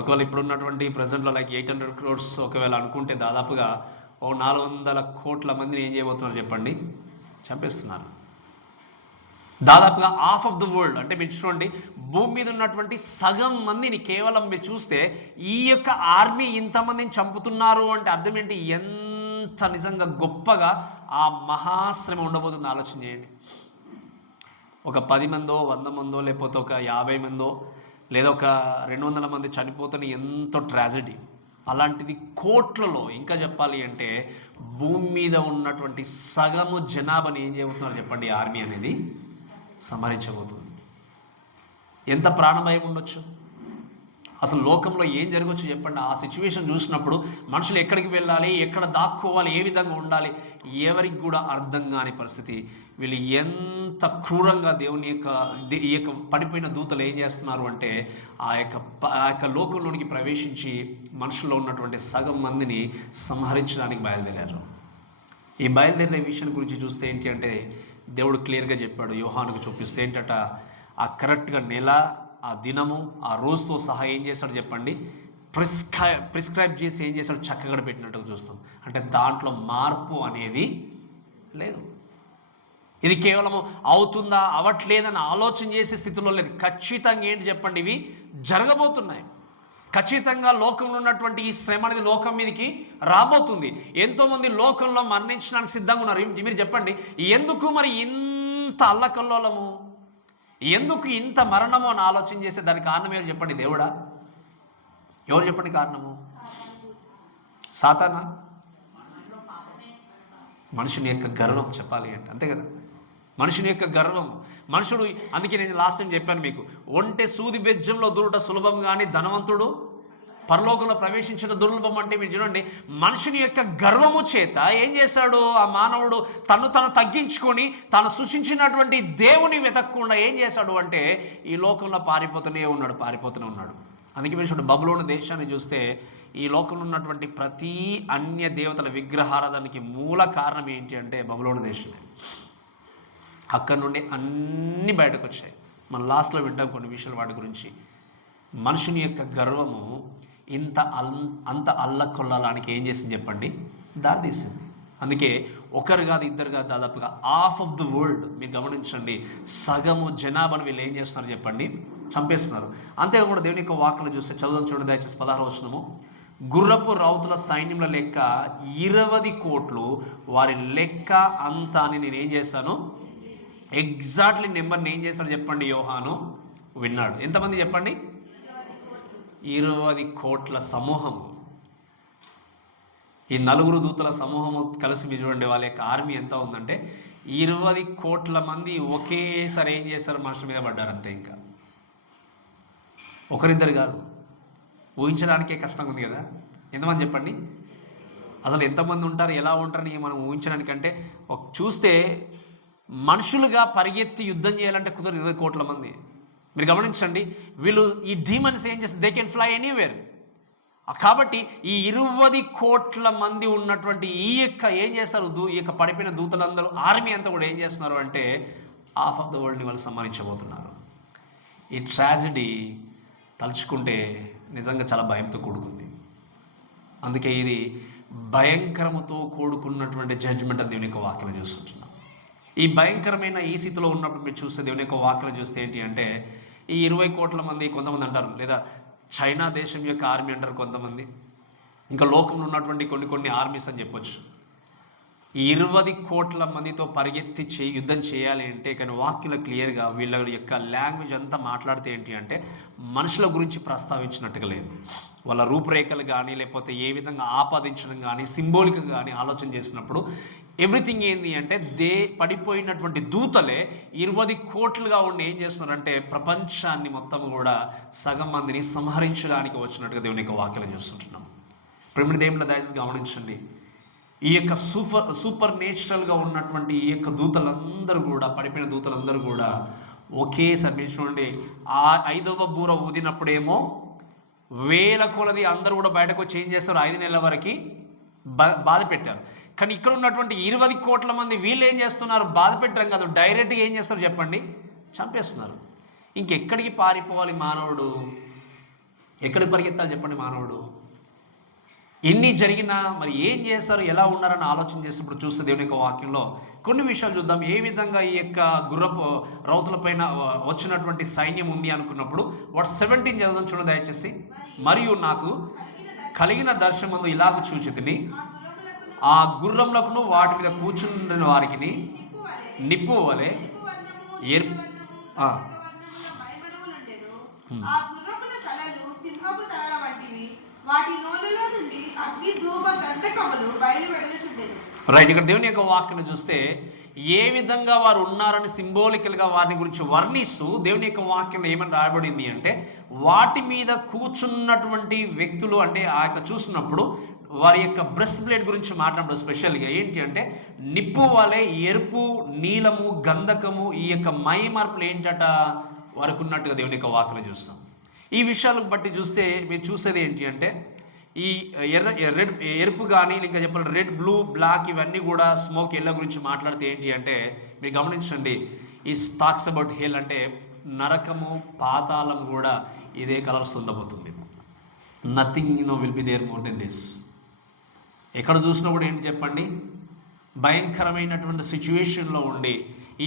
ఒకవేళ ఇప్పుడున్నటువంటి ప్రజెంట్లో లైక్ 800 crores ఒకవేళ అనుకుంటే దాదాపుగా 400 కోట్ల మందిని ఏం చేయబోతున్నారు చెప్పండి? చంపేస్తున్నారు. దాదాపుగా హాఫ్ ఆఫ్ ద వరల్డ్ అంటే మీరు చూడండి, భూమి మీద ఉన్నటువంటి సగం మందిని కేవలం మీరు చూస్తే ఈ యొక్క ఆర్మీ ఇంతమందిని చంపుతున్నారు అంటే అర్థం ఏంటి? ఎంత నిజంగా గొప్పగా ఆ మహాశ్రమ ఉండబోతుంది ఆలోచన చేయండి. ఒక 10 మందో 100 మందో లేకపోతే ఒక 50 మందో లేదా ఒక 200 మంది చనిపోతున్న ఎంతో ట్రాజడీ. అలాంటిది కోట్లలో, ఇంకా చెప్పాలి అంటే భూమి మీద ఉన్నటువంటి సగము జనాభాని ఏం చేయబోతున్నారు చెప్పండి? ఆర్మీ అనేది సంహరించబోతుంది. ఎంత ప్రాణభయం ఉండొచ్చు? అసలు లోకంలో ఏం జరగవచ్చు చెప్పండి? ఆ సిచ్యువేషన్ చూసినప్పుడు మనుషులు ఎక్కడికి వెళ్ళాలి, ఎక్కడ దాక్కోవాలి, ఏ విధంగా ఉండాలి, ఎవరికి కూడా అర్థం కాని పరిస్థితి. వీళ్ళు ఎంత క్రూరంగా ఈ యొక్క పడిపోయిన దూతలు ఏం చేస్తున్నారు అంటే ఆ యొక్క లోకంలోనికి ప్రవేశించి మనుషుల్లో ఉన్నటువంటి సగం మందిని సంహరించడానికి బయలుదేరారు. ఈ బయలుదేరిన విషయం గురించి చూస్తే ఏంటి అంటే దేవుడు క్లియర్గా చెప్పాడు, యోహానుకు చూపిస్తే ఏంటట, ఆ కరెక్ట్గా నెల, ఆ దినము, ఆ రోజుతో సహా ఏం చేస్తాడు చెప్పండి? ప్రిస్క్రైబ్ చేసి ఏం చేస్తాడు? చక్కగా పెట్టినట్టుగా చూస్తాం. అంటే దాంట్లో మార్పు అనేది లేదు. ఇది కేవలము అవుతుందా అవ్వట్లేదని ఆలోచన చేసే స్థితిలో లేదు. ఖచ్చితంగా ఏంటి చెప్పండి? ఇవి జరగబోతున్నాయి. ఖచ్చితంగా లోకంలో ఉన్నటువంటి ఈ శ్రమ అనేది లోకం మీదకి రాబోతుంది. ఎంతోమంది లోకంలో మరణించడానికి సిద్ధంగా ఉన్నారు. మీరు చెప్పండి, ఎందుకు మరి ఇంత అల్లకల్లోలము, ఎందుకు ఇంత మరణము అని ఆలోచన చేసే దానికి కారణం ఏమో చెప్పండి. దేవుడా? ఎవరు చెప్పండి కారణము? సాతానా? మనుషుని యొక్క గర్వం చెప్పాలి అంటే అంతే కదా, మనుషుని యొక్క గర్వం. మనుషుడు, అందుకే నేను లాస్ట్ టైం చెప్పాను మీకు, ఒంటె సూది బెజ్జంలో దూరట సులభం కానీ ధనవంతుడు పరలోకంలో ప్రవేశించడం దుర్లభం. అంటే మీరు చూడండి, మనుషుని యొక్క గర్వము చేత ఏం చేశాడు ఆ మానవుడు? తను తగ్గించుకొని తాను సృష్టించినటువంటి దేవుని వెతకకుండా ఏం చేశాడు అంటే ఈ లోకంలో పారిపోతూనే ఉన్నాడు. అందుకే మీరు చూడండి, బబులోను దేశాన్ని చూస్తే ఈ లోకంలో ఉన్నటువంటి ప్రతి అన్య దేవతల విగ్రహారాధనకి మూల కారణం ఏంటి అంటే బబులోను దేశమే. అక్కడి నుండి అన్నీ బయటకు వచ్చాయి. మనం లాస్ట్లో వింటాం కొన్ని విషయాలు వాటి గురించి. మనుషుని యొక్క గర్వము అంత అల్లకొల్లలానికి ఏం చేసింది చెప్పండి? దారి తీసింది. అందుకే ఒకరు కాదు, ఇద్దరు కాదు, దాదాపుగా హాఫ్ ఆఫ్ ది వరల్డ్ మీరు గమనించండి, సగము జనాభాను వీళ్ళు ఏం చేస్తున్నారు చెప్పండి? చంపేస్తున్నారు. అంతేకాకుండా దేవుని యొక్క వాక్యలు చూస్తే చదువు చూడండి దయచేసి 16వ వచనము. గుర్రపు రౌతుల సైన్యంల లెక్క 20 కోట్లు, వారి లెక్క అంతా అని నేను ఏం చేశాను? ఎగ్జాక్ట్లీ నెంబర్ని ఏం చేశాడు చెప్పండి? యోహాను విన్నాడు. ఎంతమంది చెప్పండి? 20 కోట్ల సమూహము. ఈ 4 దూతల సమూహము కలిసి మీరు చూడండి, వాళ్ళ యొక్క ఆర్మీ ఎంత ఉందంటే 20 కోట్ల మంది ఒకేసారి ఏం చేశారు? మనుషుల మీద పడ్డారు అంతే. ఇంకా ఒకరిద్దరు కాదు, ఊహించడానికే కష్టంగా ఉంది కదా. ఎంతమంది చెప్పండి? అసలు ఎంతమంది ఉంటారు, ఎలా ఉంటారని మనం ఊహించడానికంటే చూస్తే మనుషులుగా పరిగెత్తి యుద్ధం చేయాలంటే కుదరదు. 20 కోట్ల మంది. మీరు గమనించండి, వీళ్ళు ఈ డీమన్స్ ఏం చేస్తారు? They can fly anywhere. కాబట్టి ఈ 20 కోట్ల మంది ఉన్నటువంటి ఈ యొక్క ఏం చేస్తారు? ఈ యొక్క పడిపోయిన దూతలందరూ ఆర్మీ అంతా కూడా ఏం చేస్తున్నారు అంటే హాఫ్ ఆఫ్ ద వరల్డ్ని వాళ్ళు సంహరించబోతున్నారు. ఈ ట్రాజడీ తలుచుకుంటే నిజంగా చాలా భయంతో కూడుకుంది. అందుకే ఇది భయంకరముతో కూడుకున్నటువంటి జడ్జిమెంట్ అని దేవుని యొక్క వాక్యలు చూస్తుంటున్నాం. ఈ భయంకరమైన ఈ స్థితిలో ఉన్నప్పుడు మీరు చూస్తే దేవుని యొక్క వాక్యలు చూస్తే ఏంటి అంటే ఈ 20 కోట్ల మంది, కొంతమంది అంటారు, లేదా చైనా దేశం యొక్క ఆర్మీ అంటారు కొంతమంది, ఇంకా లోకంలో ఉన్నటువంటి కొన్ని ఆర్మీస్ అని చెప్పొచ్చు. ఈ 20 కోట్ల మందితో పరిగెత్తి యుద్ధం చేయాలి అంటే కానీ వాక్యలో క్లియర్గా వీళ్ళ యొక్క లాంగ్వేజ్ అంతా మాట్లాడితే ఏంటి అంటే మనుషుల గురించి ప్రస్తావించినట్టుగా లేదు. వాళ్ళ రూపురేఖలు కానీ లేకపోతే ఏ విధంగా ఆపాదించడం కానీ సింబోలిక్ కానీ ఆలోచన చేసినప్పుడు ఎవ్రీథింగ్ ఏంది అంటే పడిపోయినటువంటి దూతలే 20 కోట్లుగా ఉండి ఏం చేస్తున్నారంటే ప్రపంచాన్ని మొత్తం కూడా సగం మందిని సంహరించడానికి వచ్చినట్టుగా దేవుని యొక్క వాక్యలు చూస్తుంటున్నాం. ప్రేమ దేవుని దయచేసి గమనించండి, ఈ యొక్క సూపర్ నేచురల్గా ఉన్నటువంటి ఈ యొక్క దూతలందరూ కూడా, పడిపోయిన దూతలందరూ కూడా ఒకేసారి మీరు చూడండి, ఆ 5వ బూర ఊదినప్పుడేమో వేల కొలది అందరూ కూడా బయటకు వచ్చి ఏం చేస్తారు? 5 నెలల వరకు బాధ పెట్టారు. కానీ ఇక్కడ ఉన్నటువంటి 20 కోట్ల మంది వీళ్ళు ఏం చేస్తున్నారు? బాధ పెట్టడం కాదు, డైరెక్ట్గా ఏం చేస్తారు చెప్పండి? చంపేస్తున్నారు. ఇంకెక్కడికి పారిపోవాలి మానవుడు? ఎక్కడికి పరిగెత్తాలి చెప్పండి మానవుడు? ఎన్ని జరిగినా మరి ఏం చేస్తారు, ఎలా ఉన్నారని ఆలోచన చేసినప్పుడు చూస్తే దేవుని యొక్క వాక్యంలో కొన్ని విషయాలు చూద్దాం. ఏ విధంగా ఈ యొక్క గుర్రపు రౌతుల పైన వచ్చినటువంటి సైన్యం ఉంది అనుకున్నప్పుడు వాడు 17 చదవడం చూడండి దయచేసి. మరియు నాకు కలిగిన దర్శనమందు ఇలాగ చూచితిని, ఆ గుర్రములకును వాటి మీద కూర్చున్న వారికి నిప్పు వలె రైట్. ఇక్కడ దేవుని యొక్క వాక్యను చూస్తే ఏ విధంగా వారు ఉన్నారని సింబాలికల్గా వారిని గురించి వర్ణిస్తూ దేవుని యొక్క వాక్యంలో ఏమని రాయబడింది అంటే వాటి మీద కూర్చున్నటువంటి వ్యక్తులు అంటే ఆ యొక్క చూసినప్పుడు వారి యొక్క బ్రెస్ట్ ప్లేట్ గురించి మాట్లాడడం స్పెషల్గా ఏంటి అంటే నిప్పు వలె ఎరుపు, నీలము, గంధకము, ఈ యొక్క మై మార్పులు ఏంటట వారికి ఉన్నట్టుగా దేవుని యొక్క వాక్యను చూస్తాం. ఈ విషయాలను బట్టి చూస్తే మీరు చూసేది ఏంటి అంటే ఈ ఎరుపు కానీ ఇంకా చెప్పాలి రెడ్, బ్లూ, బ్లాక్ ఇవన్నీ కూడా స్మోక్ ఎల్లో గురించి మాట్లాడితే ఏంటి అంటే మీరు గమనించండి, ఈ టాక్స్ అబౌట్ హెల్ అంటే నరకము, పాతాళం కూడా ఇదే కలర్స్ ఉండబోతుంది. Nothing will be there more than this. ఎక్కడ చూసినా కూడా ఏంటి చెప్పండి? భయంకరమైనటువంటి సిచ్యువేషన్లో ఉండి ఈ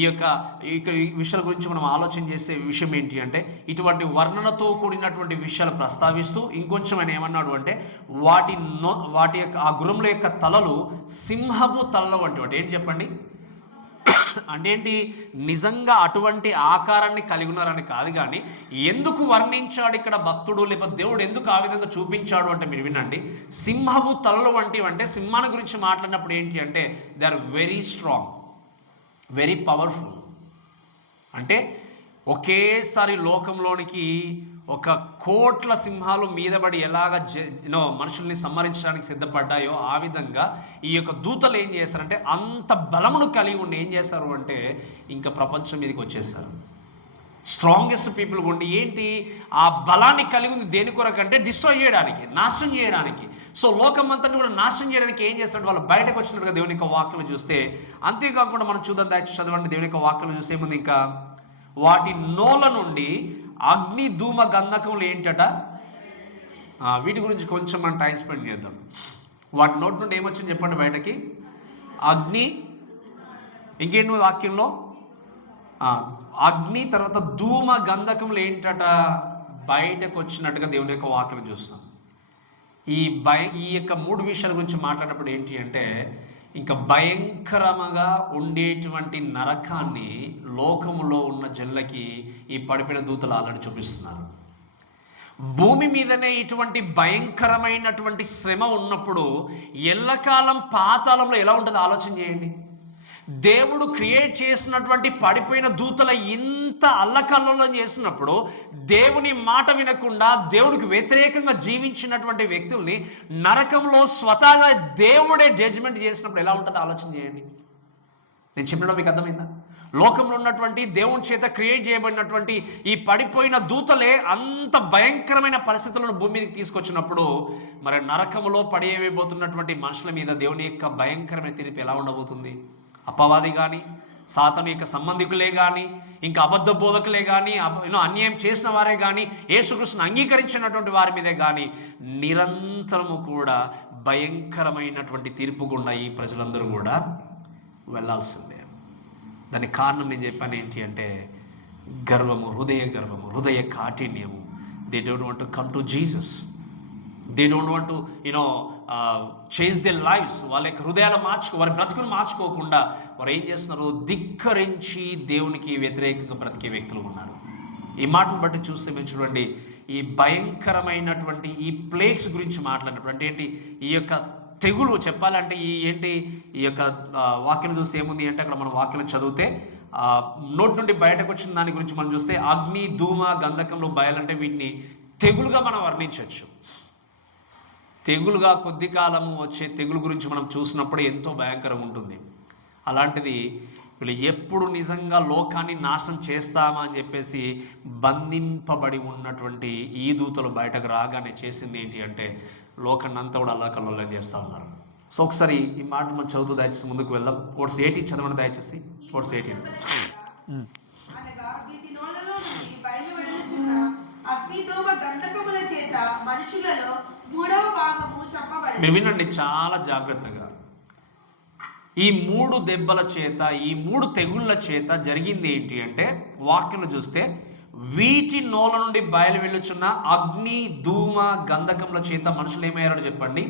విషయాల గురించి మనం ఆలోచన చేసే విషయం ఏంటి అంటే, ఇటువంటి వర్ణనతో కూడినటువంటి విషయాలు ప్రస్తావిస్తూ ఇంకొంచెం ఆయన ఏమన్నాడు అంటే, వాటి యొక్క ఆ గుర్రముల యొక్క తలలు సింహపు తలలు వంటి ఏంటి చెప్పండి అంటే ఏంటి, నిజంగా అటువంటి ఆకారాన్ని కలిగి ఉన్నారని కాదు, కానీ ఎందుకు వర్ణించాడు ఇక్కడ భక్తుడు, లేకపోతే దేవుడు ఎందుకు ఆ విధంగా చూపించాడు అంటే మీరు వినండి. సింహపు తలలు వంటివి అంటే, సింహాన్ని గురించి మాట్లాడినప్పుడు ఏంటి అంటే, they are very strong, very powerful. అంటే ఒకేసారి లోకంలోనికి ఒక కోట్ల సింహాలు మీదబడి ఎలాగ మనుషుల్ని సంహరించడానికి సిద్ధపడ్డాయో, ఆ విధంగా ఈ యొక్క దూతలు ఏం చేశారంటే అంత బలమును కలిగి ఉండి ఏం చేశారు అంటే ఇంకా ప్రపంచం మీదకి వచ్చేసారు. స్ట్రాంగెస్ట్ పీపుల్ ఉండి ఏంటి ఆ బలాన్ని కలిగి ఉంది దేని కొరకంటే డిస్ట్రాయ్ చేయడానికి, నాశనం చేయడానికి. సో లోకం అంతా కూడా నాశనం చేయడానికి ఏం చేస్తాడు, వాళ్ళు బయటకు వచ్చినట్టుగా దేవుని యొక్క వాక్యం చూస్తే. అంతేకాకుండా మనం చూద్దాం, దయచేసి చదవండి దేవుని యొక్క వాక్యం చూస్తే ఏముంది, ఇంకా వాటి నోల నుండి అగ్ని ధూమ గంధకములు ఏంటట. వీటి గురించి కొంచెం మనం టైం స్పెండ్ చేద్దాం. వాటి నోటి నుండి ఏమొచ్చింది చెప్పండి బయటకి, అగ్ని, ఇంకేంటి వాక్యంలో అగ్ని, తర్వాత ధూమ గంధకములు ఏంటట బయటకు వచ్చినట్టుగా దేవుని యొక్క వాక్యం చూస్తాం. ఈ యొక్క మూడు విషయాల గురించి మాట్లాడినప్పుడు ఏంటి అంటే, ఇంకా భయంకరంగా ఉండేటువంటి నరకాన్ని లోకములో ఉన్న జనులకి ఈ పడిపోయిన దూతలు ఆల్రెడీ చూపిస్తున్నారు. భూమి మీదనే ఇటువంటి భయంకరమైనటువంటి శ్రమ ఉన్నప్పుడు ఎల్లకాలం పాతాళంలో ఎలా ఉంటుందో ఆలోచన చేయండి. దేవుడు క్రియేట్ చేసినటువంటి పడిపోయిన దూతల ఇంత అల్లకల్లోలం చేసినప్పుడు, దేవుని మాట వినకుండా దేవుడికి వ్యతిరేకంగా జీవించినటువంటి వ్యక్తుల్ని నరకంలో స్వతహాగా దేవుడే జడ్జిమెంట్ చేసినప్పుడు ఎలా ఉంటుందో ఆలోచన చేయండి. నేను చెప్పినప్పుడు మీకు అర్థమైందా? లోకంలో ఉన్నటువంటి దేవుని చేత క్రియేట్ చేయబడినటువంటి ఈ పడిపోయిన దూతలే అంత భయంకరమైన పరిస్థితులను భూమి మీదకి తీసుకొచ్చినప్పుడు, మరి నరకంలో పడేయబోతున్నటువంటి మనుషుల మీద దేవుని యొక్క భయంకరమైన తీర్పు ఎలా ఉండబోతుంది? అపవాది కానీ, సాతాను యొక్క సంబంధికులే కానీ, ఇంకా అబద్ధ బోధకులే కానీ, అన్యాయం చేసిన వారే కానీ, యేసుక్రీస్తును అంగీకరించినటువంటి వారి మీదే కానీ నిరంతరము కూడా భయంకరమైనటువంటి తీర్పు గుండా ఈ ప్రజలందరూ కూడా వెళ్ళాల్సిందే. దానికి కారణం నేను చెప్పాను ఏంటి అంటే, గర్వము, హృదయ కాఠిన్యము. They don't want to come to Jesus. They don't want to change their lives. వాళ్ళ యొక్క హృదయాలు వారి బ్రతుకును మార్చుకోకుండా వారు ఏం చేస్తున్నారు, ధిక్కరించి దేవునికి వ్యతిరేకంగా బ్రతికే వ్యక్తులు ఉన్నారు. ఈ మాటను బట్టి చూస్తే మేము చూడండి, ఈ భయంకరమైనటువంటి ఈ ప్లేగ్స్ గురించి మాట్లాడినప్పుడు అంటే ఏంటి, ఈ యొక్క తెగులు చెప్పాలంటే ఈ యొక్క వాక్యం చూస్తే ఏముంది అంటే, అక్కడ మనం వాక్యం చదివితే నోటి నుండి బయటకు వచ్చిన దాని గురించి మనం చూస్తే అగ్ని, ధూమ, గంధకంలో బయలంటే వీటిని తెగులుగా మనం వర్ణించవచ్చు. తెగులుగా కొద్ది కాలము వచ్చే తెగులు గురించి మనం చూసినప్పుడు ఎంతో భయంకరంగా ఉంటుంది. అలాంటిది వీళ్ళు ఎప్పుడు నిజంగా లోకాన్ని నాశనం చేస్తామా అని చెప్పేసి బంధింపబడి ఉన్నటువంటి ఈ దూతలు బయటకు రాగానే చేసింది ఏంటి అంటే, లోకాన్ని అంతా కూడా అల్లకల్లోలం చేస్తూ ఉన్నారు. సో ఒకసారి ఈ మాట మనం చదువుతూ దయచేసి ముందుకు వెళ్దాం. వర్స్ 18 చదవండి దయచేసి. వర్స్ 18. మీరు వినండి చాలా జాగ్రత్తగా. ఈ 3 దెబ్బల చేత, ఈ 3 తెగుళ్ళ చేత జరిగింది ఏంటి అంటే, వాక్యంలో చూస్తే వీటి నోల నుండి బయలు వెళ్ళుచున్న అగ్ని, ధూమ, గంధకముల చేత మనుషులు ఏమయ్యారో చెప్పండి,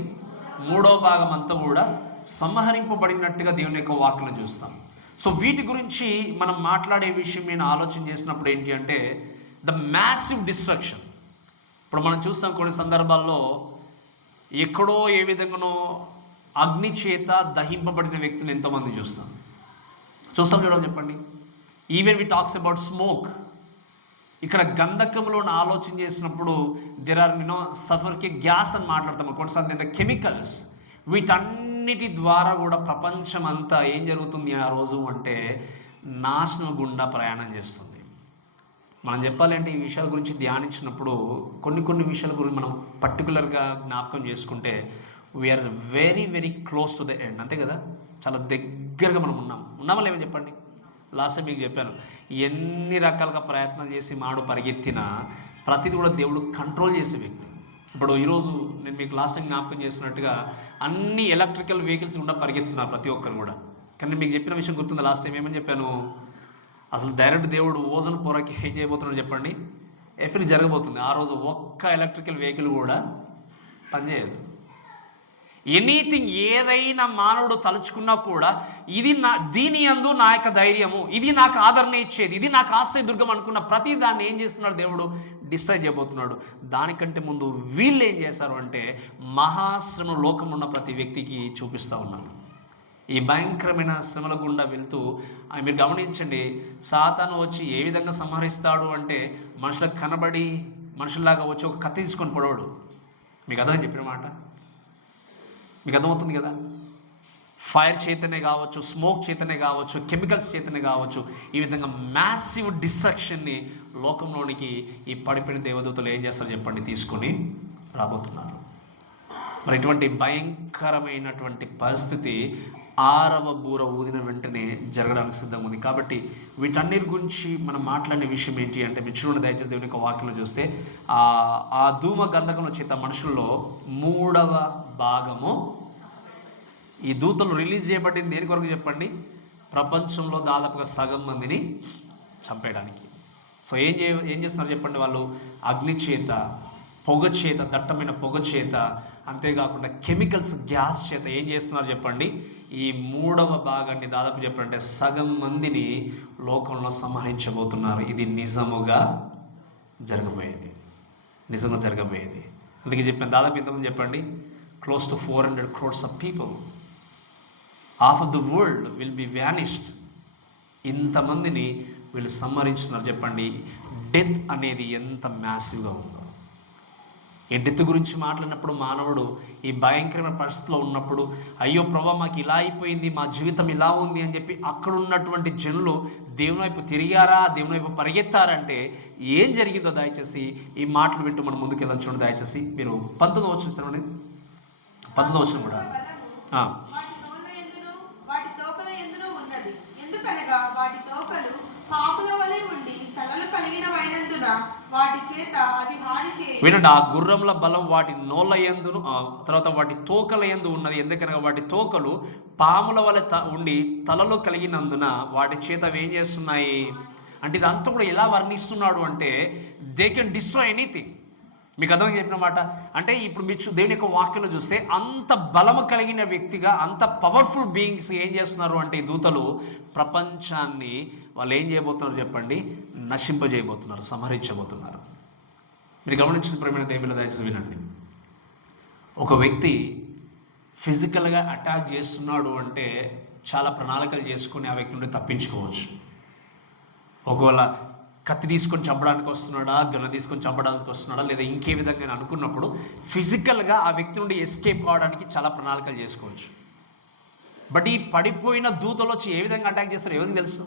3వ భాగం అంతా కూడా సంహరింపబడినట్టుగా దేవుని యొక్క వాక్యం చూస్తాం. సో వీటి గురించి మనం మాట్లాడే విషయం నేను ఆలోచన చేసినప్పుడు ఏంటి అంటే, ద మ్యాసివ్ డిస్ట్రక్షన్. ఇప్పుడు మనం చూస్తాం కొన్ని సందర్భాల్లో ఎక్కడో ఏ విధంగానో అగ్ని చేత దహింపబడిన వ్యక్తులు ఎంతోమంది చూస్తాం చూడడం చెప్పండి. Even we talks about smoke. ఇక్కడ గంధకంలో ఆలోచన చేసినప్పుడు దెర్ ఆర్ సఫర్కి గ్యాస్ అని మాట్లాడతాము కొన్నిసార్లు, కెమికల్స్. వీటన్నిటి ద్వారా కూడా ప్రపంచం అంతా ఏం జరుగుతుంది ఆ రోజు అంటే నాశనం గుండా ప్రయాణం చేస్తుంది. మనం చెప్పాలంటే ఈ విషయాల గురించి ధ్యానించినప్పుడు కొన్ని విషయాల గురించి మనం పర్టికులర్గా జ్ఞాపకం చేసుకుంటే we're very very close to the end. అంతే కదా, చాలా దగ్గరగా మనం ఉన్నామా లేవో చెప్పండి. లాస్ట్ టైం మీకు చెప్పాను, ఎన్ని రకాలుగా ప్రయత్నాలు చేసి మాడు పరిగెత్తినా ప్రతిదీ కూడా దేవుడు కంట్రోల్ చేసే వ్యక్తి. ఇప్పుడు ఈరోజు నేను మీకు లాస్ట్ టైం జ్ఞాపకం చేసినట్టుగా అన్ని ఎలక్ట్రికల్ వెహికల్స్ కూడా పరిగెత్తున్నారు ప్రతి ఒక్కరు కూడా. కానీ మీకు చెప్పిన విషయం గుర్తుంది, లాస్ట్ టైం ఏమని చెప్పాను, అసలు డైరెక్ట్ దేవుడు ఓజోన్ పొరకి ఏం చేయబోతున్నాడు చెప్పండి? ఎఫెక్ట్ జరగబోతుంది. ఆ రోజు ఒక్క ఎలక్ట్రికల్ వెహికల్ కూడా పనిచేయదు. ఎనీథింగ్ ఏదైనా మానవుడు తలుచుకున్నా కూడా ఇది దీని యందు నా యొక్క ధైర్యము, ఇది నాకు ఆదరణ ఇచ్చేది, ఇది నాకు ఆశ్రయదుర్గం అనుకున్న ప్రతి దాన్ని ఏం చేస్తున్నాడు దేవుడు? డిస్ట్రాయ్ చేయబోతున్నాడు. దానికంటే ముందు వీళ్ళు ఏం చేశారు అంటే మహాశ్రమ లోకం ఉన్న ప్రతి వ్యక్తికి చూపిస్తూ ఉన్నారు. ఈ భయంకరమైన శ్రమల గుండా వెళ్తూ మీరు గమనించండి, సాతాను వచ్చి ఏ విధంగా సంహరిస్తాడు అంటే మనుషులకు కనబడి మనుషుల్లాగా వచ్చి ఒక కత్తి తీసుకొని పొడవడు. మీకు అర్థం చెప్పిన మాట మీకు అర్థమవుతుంది కదా? ఫైర్ చేతనే కావచ్చు, స్మోక్ చేతనే కావచ్చు, కెమికల్స్ చేతనే కావచ్చు, ఈ విధంగా మ్యాసివ్ డిస్ట్రక్షన్ని లోకంలోనికి ఈ పడిపోయిన దేవదూతలు ఏం చేస్తారు చెప్పండి? తీసుకొని రాబోతున్నారు. మరి ఇటువంటి భయంకరమైనటువంటి పరిస్థితి 6వ బూర ఊదిన వెంటనే జరగడానికి సిద్ధంగా ఉంది. కాబట్టి వీటన్నిటి గురించి మనం మాట్లాడిన విషయం ఏంటి అంటే, మీరు చూడండి దయచేసి దేవుని యొక్క వాక్యంలో చూస్తే ఆ ధూమ గంధకంలో చేత మనుషుల్లో 3వ భాగము ఈ దూతలు రిలీజ్ చేయబడింది దేని కొరకు చెప్పండి? ప్రపంచంలో దాదాపుగా సగం మందిని చంపేయడానికి. సో ఏం చేస్తున్నారు చెప్పండి? వాళ్ళు అగ్ని చేత, పొగ చేత, దట్టమైన పొగ చేత, అంతేకాకుండా కెమికల్స్, గ్యాస్ చేత ఏం చేస్తున్నారు చెప్పండి? ఈ 3వ భాగాన్ని దాదాపు చెప్పండి సగం మందిని లోకంలో సంహరించబోతున్నారు. ఇది నిజముగా జరగబోయేది, నిజంగా జరగబోయేది. అందుకే చెప్పాను, దాదాపు ఎంతమంది చెప్పండి? Close to 400 crores of people, half of the world will be vanished. ఇంతమందిని వీళ్ళు సంహరించున్నారు చెప్పండి. డెత్ అనేది ఎంత మ్యాసివ్గా ఉందో. ఈ డెత్ గురించి మాట్లాడినప్పుడు మానవుడు ఈ భయంకరమైన పరిస్థితిలో ఉన్నప్పుడు, అయ్యో ప్రభా మాకు ఇలా అయిపోయింది, మా జీవితం ఇలా ఉంది అని చెప్పి అక్కడ ఉన్నటువంటి జనులు దేవుని వైపు తిరిగారా, దేవుని వైపు పరిగెత్తారంటే ఏం జరిగిందో దయచేసి ఈ మాటలు వింటూ మనం ముందుకు వెళ్ళాలి. చూడండి దయచేసి మీరు 19వ వచనం, 19వ వచనం కూడా వినండి. ఆ గుర్రముల బలం వాటి నోళ్ళ యందును, తర్వాత వాటి తోకల యందు ఉన్నది. ఎందుకనగా వాటి తోకలు పాముల వలె ఉండి తలలో కలిగినందున వాటి చేత ఏం చేస్తున్నాయి అంటే, ఇదంతా కూడా ఎలా వర్ణిస్తున్నాడు అంటే దే కెన్ డిస్ట్రాయ్ ఎనీథింగ్. మీకు అర్థం చెప్పిన మాట అంటే, ఇప్పుడు మీరు దేవుని యొక్క వాక్యంలో చూస్తే అంత బలము కలిగిన వ్యక్తిగా, అంత పవర్ఫుల్ బీయింగ్స్ ఏం చేస్తున్నారు అంటే ఈ దూతలు ప్రపంచాన్ని వాళ్ళు ఏం చేయబోతున్నారు చెప్పండి? నశింపజేయబోతున్నారు, సంహరించబోతున్నారు. మీరు గమనించిన ప్రేమైన దేవుని దయచేసి వినండి. ఒక వ్యక్తి ఫిజికల్గా అటాక్ చేస్తున్నాడు అంటే చాలా ప్రణాళికలు చేసుకొని ఆ వ్యక్తి నుండి తప్పించుకోవచ్చు. ఒకవేళ కత్తి తీసుకొని చంపడానికి వస్తున్నాడా, గన్న తీసుకొని చంపడానికి వస్తున్నాడా, లేదా ఇంకే విధంగా అనుకున్నప్పుడు ఫిజికల్గా ఆ వ్యక్తి నుండి ఎస్కేప్ కావడానికి చాలా ప్రణాళికలు చేసుకోవచ్చు. బట్ ఈ పడిపోయిన దూతలు వచ్చి ఏ విధంగా అటాక్ చేస్తారో ఎవరికి తెలుసు?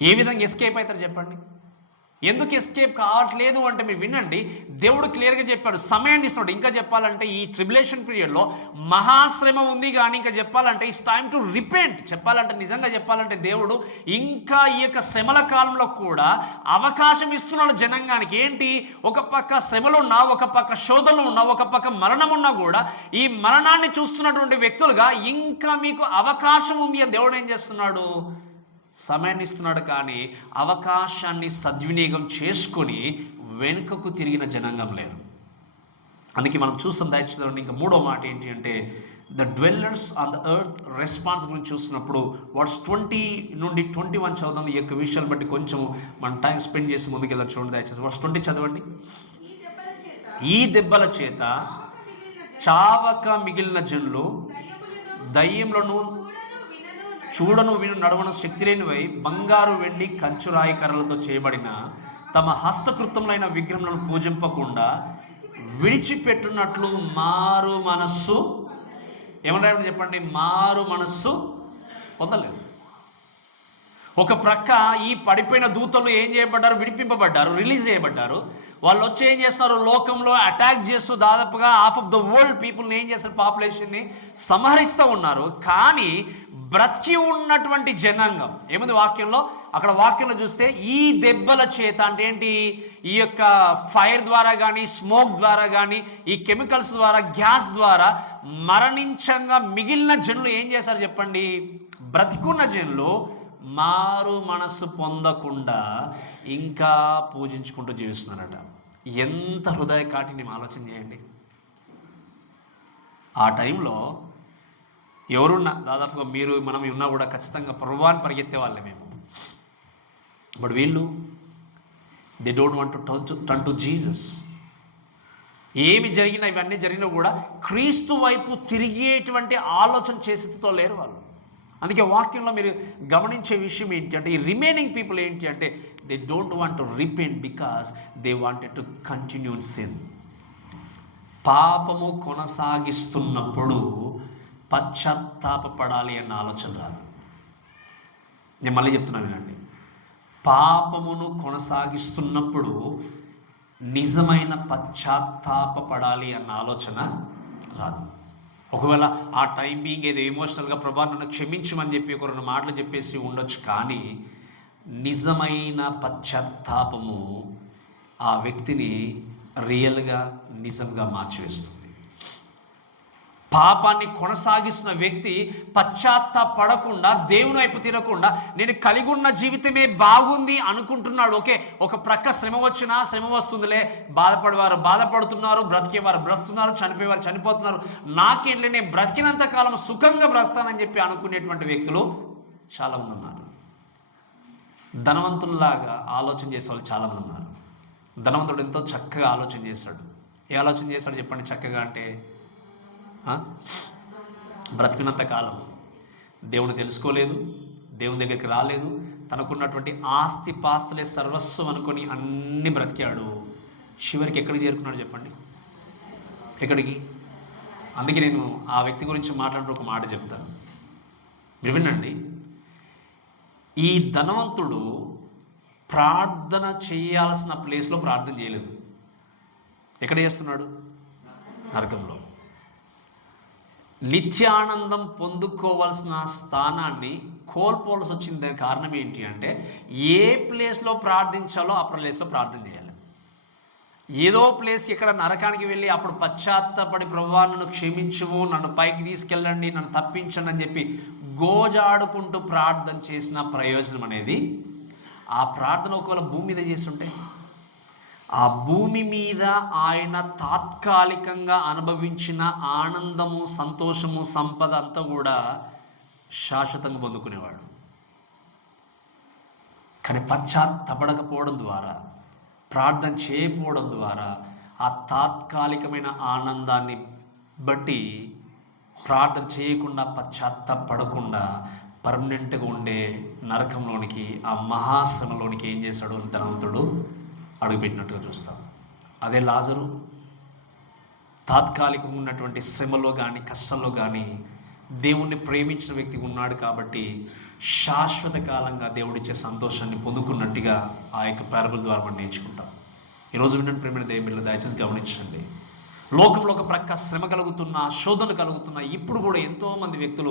ఏ విధంగా ఎస్కేప్ అవుతారు చెప్పండి? ఎందుకు ఎస్కేప్ కావట్లేదు అంటే మీరు వినండి, దేవుడు క్లియర్గా చెప్పాడు, సమయాన్ని ఇస్తున్నాడు. ఇంకా చెప్పాలంటే ఈ ట్రిబులేషన్ పీరియడ్లో మహాశ్రమ ఉంది, కానీ ఇంకా చెప్పాలంటే ఇట్స్ టైమ్ టు రిపెంట్. చెప్పాలంటే నిజంగా చెప్పాలంటే దేవుడు ఇంకా ఈ యొక్క శ్రమల కాలంలో కూడా అవకాశం ఇస్తున్నాడు జనాంగానికి. ఏంటి? ఒక పక్క శ్రమలు ఉన్నా, ఒక పక్క శోధనలు ఉన్నా, ఒక పక్క మరణం ఉన్నా కూడా ఈ మరణాన్ని చూస్తున్నటువంటి వ్యక్తులుగా ఇంకా మీకు అవకాశం ఉంది అని దేవుడు ఏం చేస్తున్నాడు? సమయాన్ని ఇస్తున్నాడు. కానీ అవకాశాన్ని సద్వినియోగం చేసుకొని వెనుకకు తిరిగిన జనాంగం లేరు. అందుకే మనం చూస్తాం దయచేసి. ఇంకా 3వ మాట ఏంటి అంటే the dwellers on the earth response గురించి చూస్తున్నప్పుడు వర్స్ 20 నుండి 21 చదువుదాం. ఈ యొక్క విషయాలు బట్టి కొంచెం మనం టైం స్పెండ్ చేసి ముందుకు వెళ్ళాలి. చూడండి దయచేసి వర్స్ 20 చదవండి. ఈ దెబ్బల చేత చావక మిగిలిన జనులు దయ్యములను చూడను విను నడవను శక్తి లేనివై బంగారు, వెండి, కంచురాయి కర్రలతో చేయబడిన తమ హస్తకృతములైన విగ్రహములను పూజింపకుండా విడిచిపెట్టున్నట్లు మారు మనస్సు ఏమన్నా చెప్పండి? మారు మనస్సు పొందలేదు. ఒక ప్రక్క ఈ పడిపోయిన దూతలు ఏం చేయబడ్డారు? విడిపింపబడ్డారు, రిలీజ్ చేయబడ్డారు. వాళ్ళు వచ్చి ఏం చేస్తారు? లోకంలో అటాక్ చేస్తూ దాదాపుగా హాఫ్ ఆఫ్ ద వరల్డ్ పీపుల్ని ఏం చేస్తారు? పాపులేషన్ని సంహరిస్తూ ఉన్నారు. కానీ బ్రతికి ఉన్నటువంటి జనాంగం ఏముంది వాక్యంలో? అక్కడ వాక్యంలో చూస్తే ఈ దెబ్బల చేత అంటే ఏంటి? ఈ యొక్క ఫైర్ ద్వారా కానీ, స్మోక్ ద్వారా కానీ, ఈ కెమికల్స్ ద్వారా, గ్యాస్ ద్వారా మరణించంగా మిగిలిన జనులు ఏం చేశారు చెప్పండి? బ్రతికున్న జనులు మారు మనసు పొందకుండా ఇంకా పూజించుకుంటూ జీవిస్తున్నారట. ఎంత హృదయ కాఠిన్యం ఆలోచన చేయండి. ఆ టైంలో ఎవరున్నా, దాదాపుగా మీరు మనం ఉన్నా కూడా ఖచ్చితంగా ప్రభువాన్ని పరిగెత్తే వాళ్ళే మేము. బట్ వీళ్ళు they don't want to turn to Jesus. ఏమి జరిగినా, ఇవన్నీ జరిగినా కూడా క్రీస్తు వైపు తిరిగేటువంటి ఆలోచన చేసేతో లేరు వాళ్ళు. అందుకే వాక్యంలో మీరు గమనించే విషయం ఏంటి అంటే, ఈ రిమైనింగ్ పీపుల్ ఏంటి అంటే, they don't want to repent because they wanted to continue in sin. పాపము కొనసాగిస్తున్నప్పుడు పశ్చాత్తాపపడాలి అన్న ఆలోచన రాదు. నేను మళ్ళీ చెప్తున్నాను వినండి. పాపమును కొనసాగిస్తున్నప్పుడు నిజమైన పశ్చాత్తాపపడాలి అన్న ఆలోచన రాదు. ఒకవేళ ఆ టైం బీయింగ్ ఏదో ఎమోషనల్గా ప్రభా నన్ను క్షమించమని చెప్పి ఒక 2 మాటలు చెప్పేసి ఉండొచ్చు, కానీ నిజమైన పశ్చాత్తాపము ఆ వ్యక్తిని రియల్గా నిజంగా మార్చివేస్తుంది. పాపాన్ని కొనసాగిస్తున్న వ్యక్తి పశ్చాత్తాపడకుండా, దేవుని వైపు తిరగకుండా, నేను కలిగి ఉన్న జీవితమే బాగుంది అనుకుంటున్నాడు. ఓకే, ఒక ప్రక్క శ్రమ వచ్చినా శ్రమ వస్తుందిలే, బాధపడేవారు బాధపడుతున్నారు, బ్రతికేవారు బ్రతుకుతున్నారు, చనిపోయేవారు చనిపోతున్నారు, నాకేంట్లే నేను బ్రతికినంత కాలం సుఖంగా బ్రతుకుతానని చెప్పి అనుకునేటువంటి వ్యక్తులు చాలామంది ఉన్నారు. ధనవంతుల్లాగా ఆలోచన చేసే వాళ్ళు చాలామంది ఉన్నారు. ధనవంతుడు ఎంతో చక్కగా ఆలోచన చేశాడు. ఏ ఆలోచన చేశాడు చెప్పండి చక్కగా అంటే, బ్రతికినంత కాలం దేవుని తెలుసుకోలేదు, దేవుని దగ్గరికి రాలేదు, తనకున్నటువంటి ఆస్తి పాస్తులే సర్వస్వం అనుకొని అన్ని బ్రతికాడు. చివరికి ఎక్కడికి చేరుకున్నాడు చెప్పండి? ఎక్కడికి? అందుకే నేను ఆ వ్యక్తి గురించి మాట్లాడుతూ ఒక మాట చెప్తాను, మీరు వినండి. ఈ ధనవంతుడు ప్రార్థన చేయాల్సిన ప్లేస్లో ప్రార్థన చేయలేదు. ఎక్కడ చేస్తున్నాడు? నరకంలో. నిత్యానందం పొందుకోవాల్సిన స్థానాన్ని కోల్పోవలసి వచ్చింది. దానికి కారణం ఏంటి అంటే, ఏ ప్లేస్లో ప్రార్థించాలో ఆ ప్లేస్లో ప్రార్థన చేయాలి. ఏదో ప్లేస్కి ఇక్కడ నరకానికి వెళ్ళి అప్పుడు పశ్చాత్తాపడి ప్రభువా నన్ను క్షమించుము, నన్ను పైకి తీసుకెళ్ళండి, నన్ను తప్పించండి అని చెప్పి గోజాడుకుంటూ ప్రార్థన చేసిన ప్రయోజనం అనేది, ఆ ప్రార్థన ఒకవేళ భూమి మీద చేస్తుంటే ఆ భూమి మీద ఆయన తాత్కాలికంగా అనుభవించిన ఆనందము, సంతోషము, సంపద అంతా కూడా శాశ్వతంగా పొందుకునేవాడు. కానీ పశ్చాత్తాపడకపోవడం ద్వారా, ప్రార్థన చేయకపోవడం ద్వారా ఆ తాత్కాలికమైన ఆనందాన్ని బట్టి ప్రార్థన చేయకుండా, పశ్చాత్తాపడకుండా పర్మనెంట్గా ఉండే నరకంలోనికి, ఆ మహాశ్రమలోనికి ఏం చేశాడు ధనవంతుడు అడుగుపెట్టినట్టుగా చూస్తాం. అదే లాజరు తాత్కాలికంగా ఉన్నటువంటి శ్రమలో కానీ, కష్టంలో కానీ దేవుణ్ణి ప్రేమించిన వ్యక్తి ఉన్నాడు కాబట్టి శాశ్వత కాలంగా దేవుడిచ్చే సంతోషాన్ని పొందుకున్నట్టుగా ఆ యొక్క పారబుల్ ద్వారా మనం నేర్చుకుంటాం. ఈరోజు విన్న ప్రేమైన దేవుళ్ళు దయచేసి గమనించండి. లోకంలో ఒక ప్రక్క శ్రమ కలుగుతున్నా, శోధనలు కలుగుతున్నా, ఇప్పుడు కూడా ఎంతోమంది వ్యక్తులు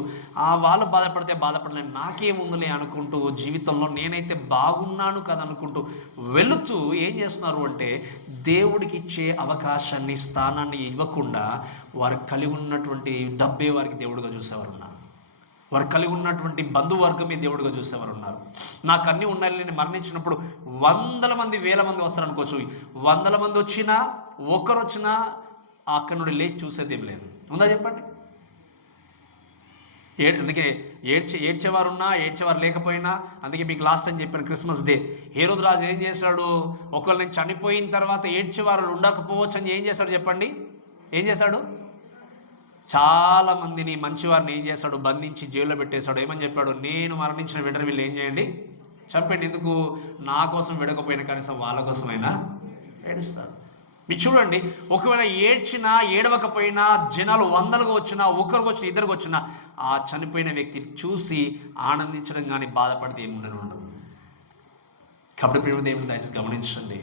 వాళ్ళు బాధపడితే బాధపడలేని, నాకేముందులే అనుకుంటూ జీవితంలో నేనైతే బాగున్నాను కదనుకుంటూ వెళుతూ ఏం చేస్తున్నారు అంటే, దేవుడికి ఇచ్చే అవకాశాన్ని, స్థానాన్ని ఇవ్వకుండా వారు కలిగి ఉన్నటువంటి డబ్బే వారికి దేవుడిగా చూసేవారు ఉన్నారు. వారు కలిగి ఉన్నటువంటి బంధువర్గమే దేవుడిగా చూసేవారు ఉన్నారు. నాకు అన్నీ ఉన్నాయి, నేను మరణించినప్పుడు 100 మంది 1000 మంది వస్తారు అనుకోవచ్చు. 100 మంది వచ్చినా, ఒక్కరు వచ్చినా అక్కడి నుండి లేచి చూసేది ఏం లేదు. ఉందా చెప్పండి? అందుకే ఏడ్చేవారున్నా, ఏడ్చేవారు లేకపోయినా, అందుకే మీకు లాస్ట్ టైం చెప్పాను క్రిస్మస్ డే, హేరోదు రాజు ఏం చేశాడు? ఒకవేళ నేను చనిపోయిన తర్వాత ఏడ్చేవారు ఉండకపోవచ్చు అని ఏం చేశాడు చెప్పండి? ఏం చేశాడు? చాలామందిని, మంచివారిని ఏం చేశాడు? బంధించి జైల్లో పెట్టేశాడు. ఏమని చెప్పాడు? నేను మరణించిన వెంటనే వీళ్ళు ఏం చేయండి? చంపండి. ఎందుకు? నా కోసం విడకపోయినా కనీసం వాళ్ళ కోసమైనా ఏడుస్తారు. మీరు చూడండి, ఒకవేళ ఏడ్చినా ఏడవకపోయినా, జనాలు 100గా వచ్చినా, ఒకరికి వచ్చినా, ఇద్దరికి వచ్చినా, ఆ చనిపోయిన వ్యక్తి చూసి ఆనందించడం కానీ బాధపడితే ఏముండదు. కాబట్టి ప్రియమైన దేవుని దయచేసి గమనించండి.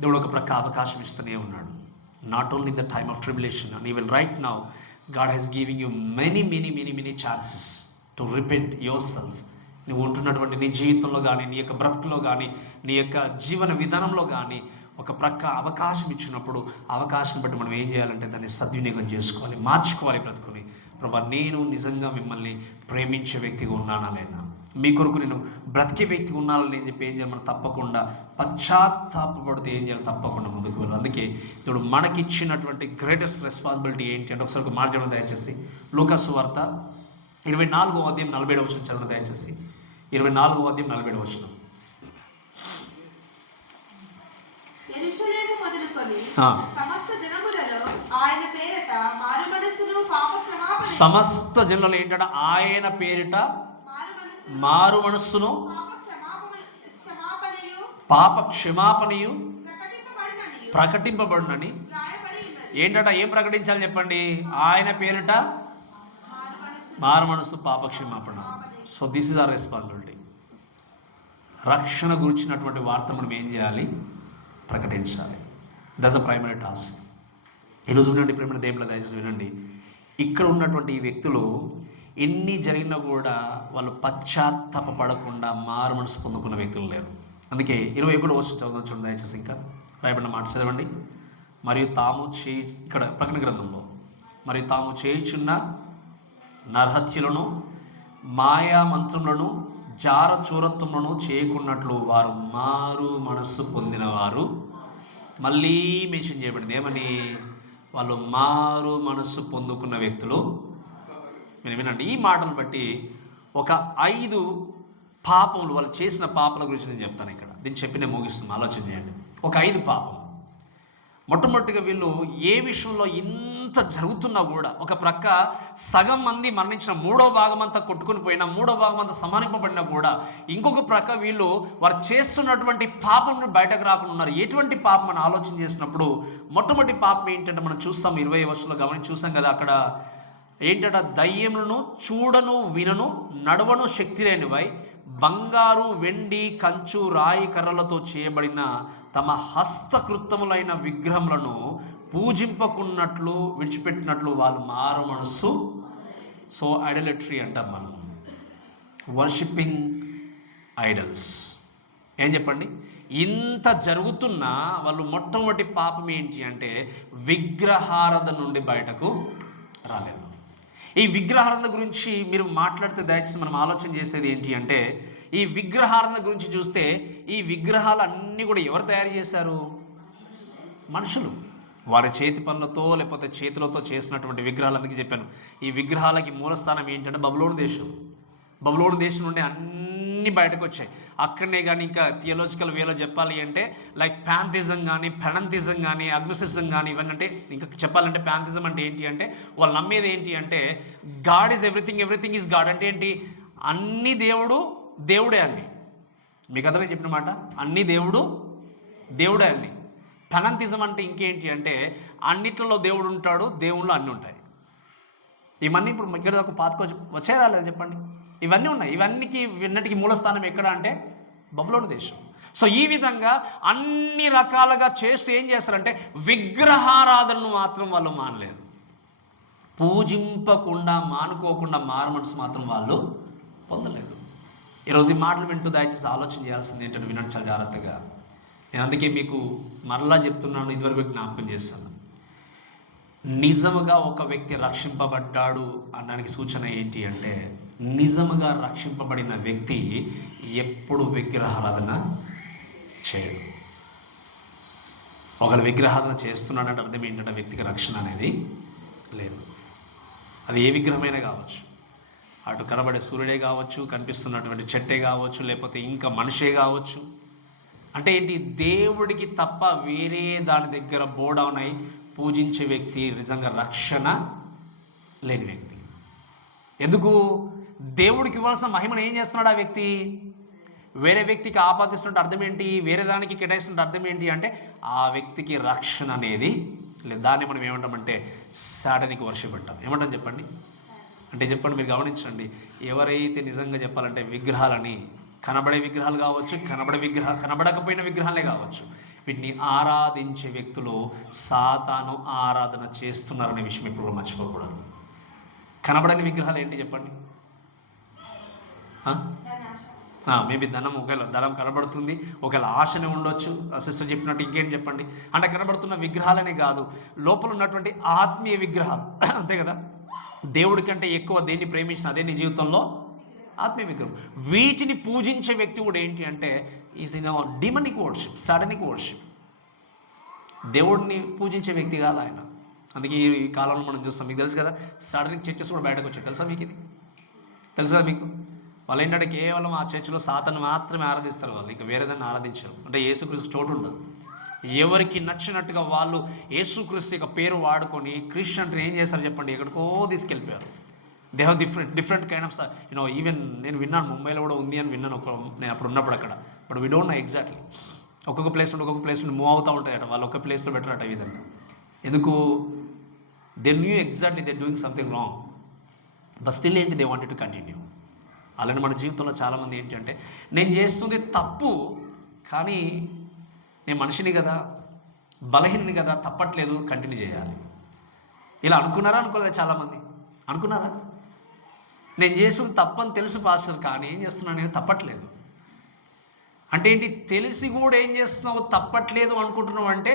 దేవుడు ఒక ప్రక్క అవకాశం ఇస్తూనే ఉన్నాడు. Not only in the time of tribulation, and even right now God has given you many chances to repent yourself. నువ్వు ఉంటున్నటువంటి నీ జీవితంలో కానీ, నీ యొక్క బ్రతుకులో కానీ, నీ యొక్క జీవన విధానంలో కానీ ఒక ప్రక్క అవకాశం ఇచ్చినప్పుడు అవకాశం బట్టి మనం ఏం చేయాలంటే దాన్ని సద్వినియోగం చేసుకోవాలి, మార్చుకోవాలి బ్రతుకుని. ప్రభా నేను నిజంగా మిమ్మల్ని ప్రేమించే వ్యక్తిగా ఉన్నానా లేదా, మీ కొరకు నేను బ్రతికే వ్యక్తిగా ఉన్నానని నేను చెప్పి ఏం చేయాలి, మనం తప్పకుండా పశ్చాత్తాపడితే ఏం చేయాలి, తప్పకుండా ముందుకు వెళ్ళాలి. అందుకే ఇప్పుడు మనకిచ్చినటువంటి గ్రేటెస్ట్ రెస్పాన్సిబిలిటీ ఏంటి అంటే ఒకసారి ఒక మాట చదవడం దయచేసి. లూకా సువార్త 24వ అధ్యాయం 47వ వచనం చదవడం దయచేసి. 24వ అధ్యాయం 47వ వచనం. సమస్త జనులలో ఏంటంటే ఆయన పేరిట మారు మనస్సును పాప క్షమాపణయు ప్రకటింపబడునని ఏంటట, ఏం ప్రకటించాలి చెప్పండి, ఆయన పేరిట మారు మనస్సు పాప క్షమాపణ. So this is our responsibility. రక్షణ గురించినటువంటి వార్త మనం ఏం చేయాలి, ప్రకటించాలి. That's a primary task. ఈరోజు వినండి ప్రేమ దేవుల, దయచేసి వినండి. ఇక్కడ ఉన్నటువంటి ఈ వ్యక్తులు ఎన్ని జరిగినా కూడా వాళ్ళు పశ్చాత్తాపడకుండా మారు మనసు పొందుకున్న వ్యక్తులు లేరు. అందుకే 21వ వచనం చదువుదాం చూడండి దయచేసి. ఇంకా రాయబడిన మాట చదవండి. మరియు తాము ఇక్కడ ప్రకటన గ్రంథంలో, మరియు తాము చేయుచున్న నరహత్యలను మాయా మంత్రములను జారచూరత్వములను చేయకున్నట్లు వారు మారు మనస్సు పొందిన వారు. మళ్ళీ మెన్షన్ చేయబడింది ఏమని, వాళ్ళు మారు మనస్సు పొందుకున్న వ్యక్తులు. మీరు వినండి, ఈ మాటను బట్టి ఒక 5 పాపములు వాళ్ళు చేసిన పాపల గురించి నేను చెప్తాను ఇక్కడ. దీన్ని చెప్పి నేను ముగిస్తున్నాను, ఆలోచన చేయండి. ఒక 5 పాపం. మొట్టమొదటిగా వీళ్ళు ఏ విషయంలో ఇంత జరుగుతున్నా కూడా, ఒక ప్రక్క సగం మంది మరణించిన, 3వ భాగం అంతా కొట్టుకుని పోయినా, 3వ భాగం అంతా సమానింపబడినా కూడా ఇంకొక ప్రక్క వీళ్ళు వారు చేస్తున్నటువంటి పాపం బయటకు రాకుండా ఉన్నారు. ఎటువంటి పాపం మనం ఆలోచన చేసినప్పుడు మొట్టమొదటి పాపం ఏంటంటే మనం చూస్తాం 20వ వచనంలో గమనించి చూసాం కదా. అక్కడ ఏంటంటే దయ్యములను చూడను వినను నడవను శక్తి లేనివై బంగారు వెండి కంచు రాయి కర్రలతో చేయబడిన తమ హస్తకృతములైన విగ్రహములను పూజింపకున్నట్లు విడిచిపెట్టినట్లు వాళ్ళు మారు మనస్సు. సో ఐడలట్రీ అంటాం మనం, వర్షిప్పింగ్ ఐడల్స్. ఏం చెప్పండి, ఇంత జరుగుతున్నా వాళ్ళు మొట్టమొదటి పాపం ఏంటి అంటే విగ్రహారాధన నుండి బయటకు రాలేదు. ఈ విగ్రహారాధన గురించి మీరు మాట్లాడితే దయచేసి మనం ఆలోచన చేసేది ఏంటి అంటే, ఈ విగ్రహారాధన గురించి చూస్తే ఈ విగ్రహాలు అన్నీ కూడా ఎవరు తయారు చేశారు, మనుషులు. వారి చేతి పనులతో లేకపోతే చేతులతో చేసినటువంటి విగ్రహాలు. అందుకే చెప్పాను, ఈ విగ్రహాలకి మూలస్థానం ఏంటంటే బబులోను దేశం. బబులోను దేశం నుండి అన్నీ బయటకు వచ్చాయి. అక్కడనే కానీ ఇంకా థియలాజికల్ వేలో చెప్పాలి అంటే లైక్ ప్యాంథిజం కానీ పెనంథిజం కానీ అగ్నోసిజం కానీ ఇవన్నీ. అంటే ఇంకా చెప్పాలంటే ప్యాంథిజం అంటే ఏంటి అంటే వాళ్ళు నమ్మేది ఏంటి అంటే God is everything, everything is God. అంటే ఏంటి, అన్ని దేవుడే అండి. మీకు అర్థమే చెప్పిన మాట, అన్ని దేవుడే అండి. పెనంథిజం అంటే ఇంకేంటి అంటే అన్నిట్లలో దేవుడు ఉంటాడు, దేవుళ్ళు అన్నీ ఉంటాయి. ఇవన్నీ ఇప్పుడు ఇక్కడ ఒక పాతకొచ్చి వచ్చే రాలేదు చెప్పండి, ఇవన్నీ ఉన్నాయి. ఇవన్నిటికీ మూలస్థానం ఎక్కడ అంటే బబులోను దేశం. సో ఈ విధంగా అన్ని రకాలుగా చేస్తూ ఏం చేస్తారంటే విగ్రహారాధనను మాత్రం వాళ్ళు మానలేదు. పూజింపకుండా మానుకోకుండా మారు మనసు మాత్రం వాళ్ళు పొందలేదు. ఈరోజు ఈ మాటలు వింటూ దయచేసి ఆలోచన చేయాల్సింది ఏంటంటే వినండి చాలా జాగ్రత్తగా. నేను అందుకే మీకు మరలా చెప్తున్నాను, ఇదివరకు జ్ఞాపకం చేస్తాను. నిజముగా ఒక వ్యక్తి రక్షింపబడ్డాడు అనడానికి సూచన ఏంటి అంటే నిజముగా రక్షింపబడిన వ్యక్తి ఎప్పుడు విగ్రహారాధన చేయడు. ఒకరు విగ్రహారాధన చేస్తున్నాడంటే అర్థం ఏంటంటే వ్యక్తికి రక్షణ అనేది లేదు. అది ఏ విగ్రహమైనా కావచ్చు, అటు కనబడే సూర్యుడే కావచ్చు, కనిపిస్తున్నటువంటి చెట్టే కావచ్చు, లేకపోతే ఇంకా మనిషే కావచ్చు. అంటే ఏంటి, దేవుడికి తప్ప వేరే దాని దగ్గర బోడౌన్ అయి పూజించే వ్యక్తి నిజంగా రక్షణ లేని వ్యక్తి. ఎందుకు, దేవుడికి ఇవ్వాల్సిన మహిమను ఏం చేస్తున్నాడు ఆ వ్యక్తి, వేరే వ్యక్తికి ఆపాదిస్తున్నట్టు అర్థం ఏంటి, వేరే దానికి కేటాయిస్తున్నట్టు అర్థం ఏంటి అంటే ఆ వ్యక్తికి రక్షణ అనేది లేదు. దాన్ని మనం ఏమంటామంటే సాటనిక్ వర్షిప్ అంటాం. ఏమంటాం చెప్పండి, అంటే చెప్పండి మీరు గమనించండి. ఎవరైతే నిజంగా చెప్పాలంటే విగ్రహాలని, కనబడే విగ్రహాలు కావచ్చు, కనబడకపోయిన విగ్రహాలే కావచ్చు, వీటిని ఆరాధించే వ్యక్తులు సాతాను ఆరాధన చేస్తున్నారనే విషయం ఇప్పుడు మర్చిపోకూడదు. కనబడని విగ్రహాలు ఏంటి చెప్పండి, మేబీ ధనం, ఒకవేళ ధనం కనబడుతుంది, ఒకవేళ ఆశనే ఉండొచ్చు. సిస్టర్ చెప్పినట్టు ఇంకేంటి చెప్పండి, అంటే కనబడుతున్న విగ్రహాలనే కాదు, లోపల ఉన్నటువంటి ఆత్మీయ విగ్రహాలు అంతే కదా. దేవుడి కంటే ఎక్కువ దేన్ని ప్రేమించిన అదే నీ జీవితంలో ఆత్మీయ విగ్రహం. వీటిని పూజించే వ్యక్తి కూడా ఏంటి అంటే is in demonic worship, satanic worship. దేవుడిని పూజించే వ్యక్తి కాదు ఆయన. అందుకే ఈ కాలంలో మనం చూస్తాం, మీకు తెలుసు కదా, సాటనిక్ చర్చెస్ కూడా బయటకు వచ్చాయి. తెలుసా మీకు? ఇది తెలుసు కదా మీకు? వాళ్ళు ఏంటంటే కేవలం ఆ చర్చిలో సాతాను మాత్రమే ఆరాధిస్తారు. వాళ్ళు ఇంకా వేరేదాన్ని ఆరాధించరు. అంటే యేసుక్రీస్తు చోటు ఉండదు. ఎవరికి నచ్చినట్టుగా వాళ్ళు యేసుక్రీస్తు యొక్క పేరు వాడుకొని క్రిస్టియన్ ఏం చేస్తారు చెప్పండి, ఎక్కడికో తీసుకెళ్ళిపోయారు. They have different kind of even నేను విన్నాను, ముంబైలో కూడా ఉంది అని విన్నాను నేను అప్పుడు ఉన్నప్పుడు అక్కడ. But we don't know exactly. ఒక్కొక్క ప్లేస్ నుండి మూవ్ అవుతూ ఉంటాయట. వాళ్ళు ఒక్క ప్లేస్లో పెట్టరట ఈ విధంగా. ఎందుకు? They knew exactly they doing something wrong, but still ఏంటి, దే వాంటెడ్ టు కంటిన్యూ. అలానే మన జీవితంలో చాలామంది ఏంటి అంటే, నేను చేస్తుంది తప్పు కానీ నేను మనిషిని కదా, బలహీనని కదా, తప్పట్లేదు, కంటిన్యూ చేయాలి. ఇలా అనుకున్నారా? అనుకోలేదు. చాలామంది అనుకున్నారా? నేను చేస్తుంది తప్పని తెలుసు పాస్టర్, కానీ ఏం చేస్తున్నాను, నేను తప్పట్లేదు అంటే ఏంటి? తెలిసి కూడా ఏం చేస్తున్నావు, తప్పట్లేదు అనుకుంటున్నావు అంటే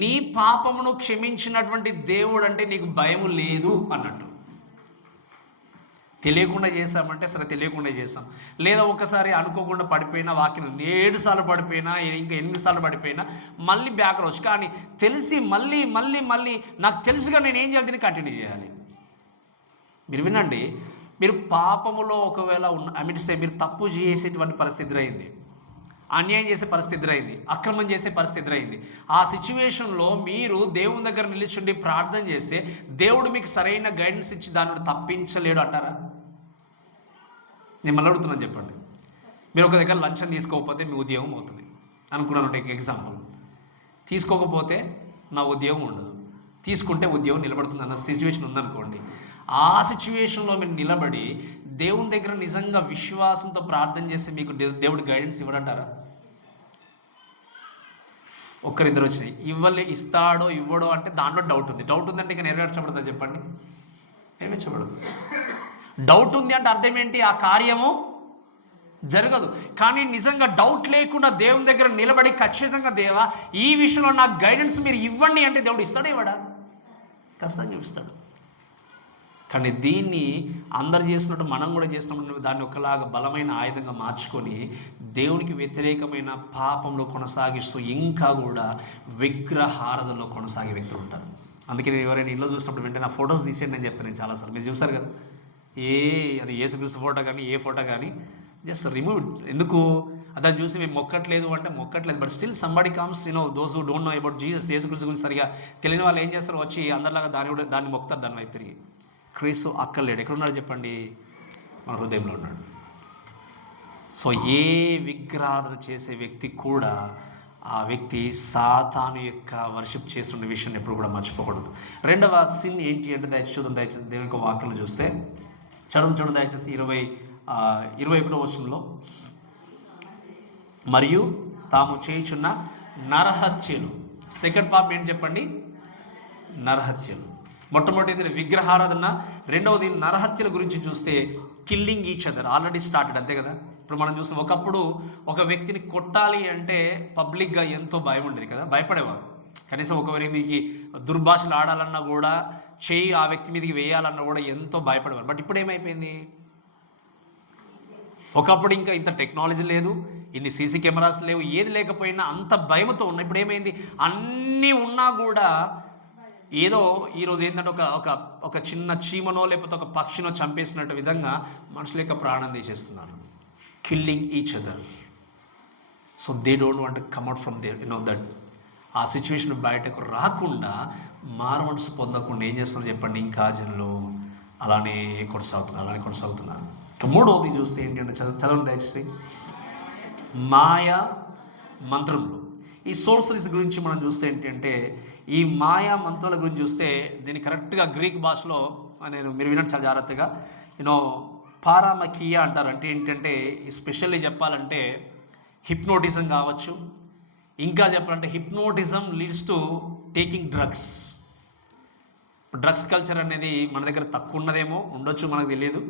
నీ పాపమును క్షమించినటువంటి దేవుడు అంటే నీకు భయం లేదు అన్నట్టు. తెలియకుండా చేసామంటే సరే తెలియకుండా చేసాం, లేదా ఒకసారి అనుకోకుండా పడిపోయినా, వాక్యం 7 సార్లు పడిపోయినా, ఇంకా 8 సార్లు పడిపోయినా మళ్ళీ బ్యాక్ రావచ్చు. కానీ తెలిసి మళ్ళీ మళ్ళీ మళ్ళీ నాకు తెలుసుగా నేను ఏం చేయాలి, కంటిన్యూ చేయాలి. మీరు వినండి, మీరు పాపములో ఒకవేళ మీరు తప్పు చేసేటువంటి పరిస్థితి ఎదురైంది, అన్యాయం చేసే పరిస్థితి ఎదురైంది, అక్రమం చేసే పరిస్థితి ఎదురైంది. ఆ సిచ్యువేషన్లో మీరు దేవుని దగ్గర నిలిచుండి ప్రార్థన చేస్తే దేవుడు మీకు సరైన గైడెన్స్ ఇచ్చి దాని నుండి తప్పించలేడు అంటారా? నేను మళ్ళీ అడుగుతున్నాను, చెప్పండి. మీరు ఒక దగ్గర లంచం తీసుకోకపోతే మీ ఉద్యోగం అవుతుంది అనుకున్నాను, ఎగ్జాంపుల్. తీసుకోకపోతే నా ఉద్యోగం ఉండదు, తీసుకుంటే ఉద్యోగం నిలబడుతుంది అన్న సిచ్యువేషన్ ఉందనుకోండి. ఆ సిచ్యువేషన్లో మీరు నిలబడి దేవుని దగ్గర నిజంగా విశ్వాసంతో ప్రార్థన చేస్తే మీకు దేవుడు గైడెన్స్ ఇవ్వడంటారా? ఒక్కరిద్దరు వచ్చినాయి, ఇస్తాడో ఇవ్వడో అంటే దాంట్లో డౌట్ ఉంది. డౌట్ ఉందంటే ఇక నెరవేర్చబడతా చెప్పండి? నెరవేర్చబడదు. డౌట్ ఉంది అంటే అర్థం ఏంటి? ఆ కార్యము జరగదు. కానీ నిజంగా డౌట్ లేకుండా దేవుని దగ్గర నిలబడి ఖచ్చితంగా దేవా ఈ విషయంలో నాకు గైడెన్స్ మీరు ఇవ్వండి అంటే దేవుడు ఇస్తాడా? ఇవ్వడా? ఖచ్చితంగా ఇస్తాడు. కానీ దీన్ని అందరు చేసినట్టు మనం కూడా చేస్తున్నట్టు దాన్ని ఒకలాగా బలమైన ఆయుధంగా మార్చుకొని దేవునికి వ్యతిరేకమైన పాపంలో కొనసాగిస్తూ ఇంకా కూడా విగ్రహారాధనలో కొనసాగే వ్యక్తులు ఉంటారు. అందుకే నేను ఎవరైనా ఇల్లు చూసినప్పుడు వెంటనే నా ఫొటోస్ తీసేయండి అని చెప్తాను నేను చాలాసార్లు. మీరు చూసారు కదా, అది యేసుక్రీస్తు ఫోటో కానీ ఏ ఫోటో కానీ జస్ట్ రిమూవ్. ఎందుకు? దాన్ని చూసి మేము మొక్కట్లేదు అంటే మొక్కట్లేదు, but still somebody comes, those who don't know about Jesus, Yesukristu గురించి సరిగా తెలియని వాళ్ళు ఏం చేస్తారు, వచ్చి అందరిలాగా దాన్ని మొక్కుతారు, దాని వైపు తిరిగి. క్రీస్తు అక్కర్లేడు. ఎక్కడున్నాడు చెప్పండి? మన హృదయంలో ఉన్నాడు. సో ఏ విగ్రహారాధన చేసే వ్యక్తి కూడా ఆ వ్యక్తి సాతాను యొక్క వర్షిప్ చేస్తున్న విషయం ఎప్పుడు కూడా మర్చిపోకూడదు. రెండవ సిన్ ఏంటి అంటే దయచేసి దేవుని యొక్క వాక్యం చూస్తే చూడండి దయచేసి 21వ వచనంలో, మరియు తాము చేయుచున్న నరహత్యలు. సెకండ్ పార్ట్ ఏంటి చెప్పండి? నరహత్యలు. మొట్టమొదటిది విగ్రహారాధన, రెండవది నరహత్యల గురించి చూస్తే killing each other already started, అంతే కదా. ఇప్పుడు మనం చూస్తాం, ఒకప్పుడు ఒక వ్యక్తిని కొట్టాలి అంటే పబ్లిక్గా ఎంతో భయం ఉండేది కదా, భయపడేవారు. కనీసం ఒకరికి దుర్భాషలు ఆడాలన్నా కూడా, చేయి ఆ వ్యక్తి మీదకి వేయాలన్నా కూడా ఎంతో భయపడేవారు. బట్ ఇప్పుడు ఏమైపోయింది? ఒకప్పుడు ఇంకా ఇంత టెక్నాలజీ లేదు, ఇన్ని సీసీ కెమెరాస్ లేవు, ఏది లేకపోయినా అంత భయంతో ఉన్నాయి. ఇప్పుడు ఏమైంది? అన్నీ ఉన్నా కూడా ఏదో ఈరోజు ఏంటంటే ఒక చిన్న చీమనో లేకపోతే ఒక పక్షినో చంపేసినట్టు విధంగా మనుషుల యొక్క ప్రాణం తీసేస్తున్నారు. Killing each other. So they don't want to come out from there, that. ఆ సిచ్యువేషన్ బయటకు రాకుండా, మారు మనసు పొందకుండా ఏం చేస్తున్నారు చెప్పండి? ఇంకా జనులు అలానే కొనసాగుతున్నారు. మూడవది చూస్తే ఏంటి అంటే చదవండి దయచేసి, మాయా మంత్రములు. ఈ సోర్సరీస్ గురించి మనం చూస్తే ఏంటంటే, ఈ మాయా మంత్రాల గురించి చూస్తే దీన్ని కరెక్ట్గా గ్రీక్ భాషలో మీరు వినండి చాలా జాగ్రత్తగా, పారామకియా అంటారు. అంటే ఏంటంటే స్పెషల్లీ చెప్పాలంటే హిప్నోటిజం కావచ్చు, ఇంకా చెప్పాలంటే hypnotism leads to taking drugs. Drugs culture అనేది మన దగ్గర తక్కువ ఉన్నదేమో, ఉండొచ్చు, మనకు తెలియదు.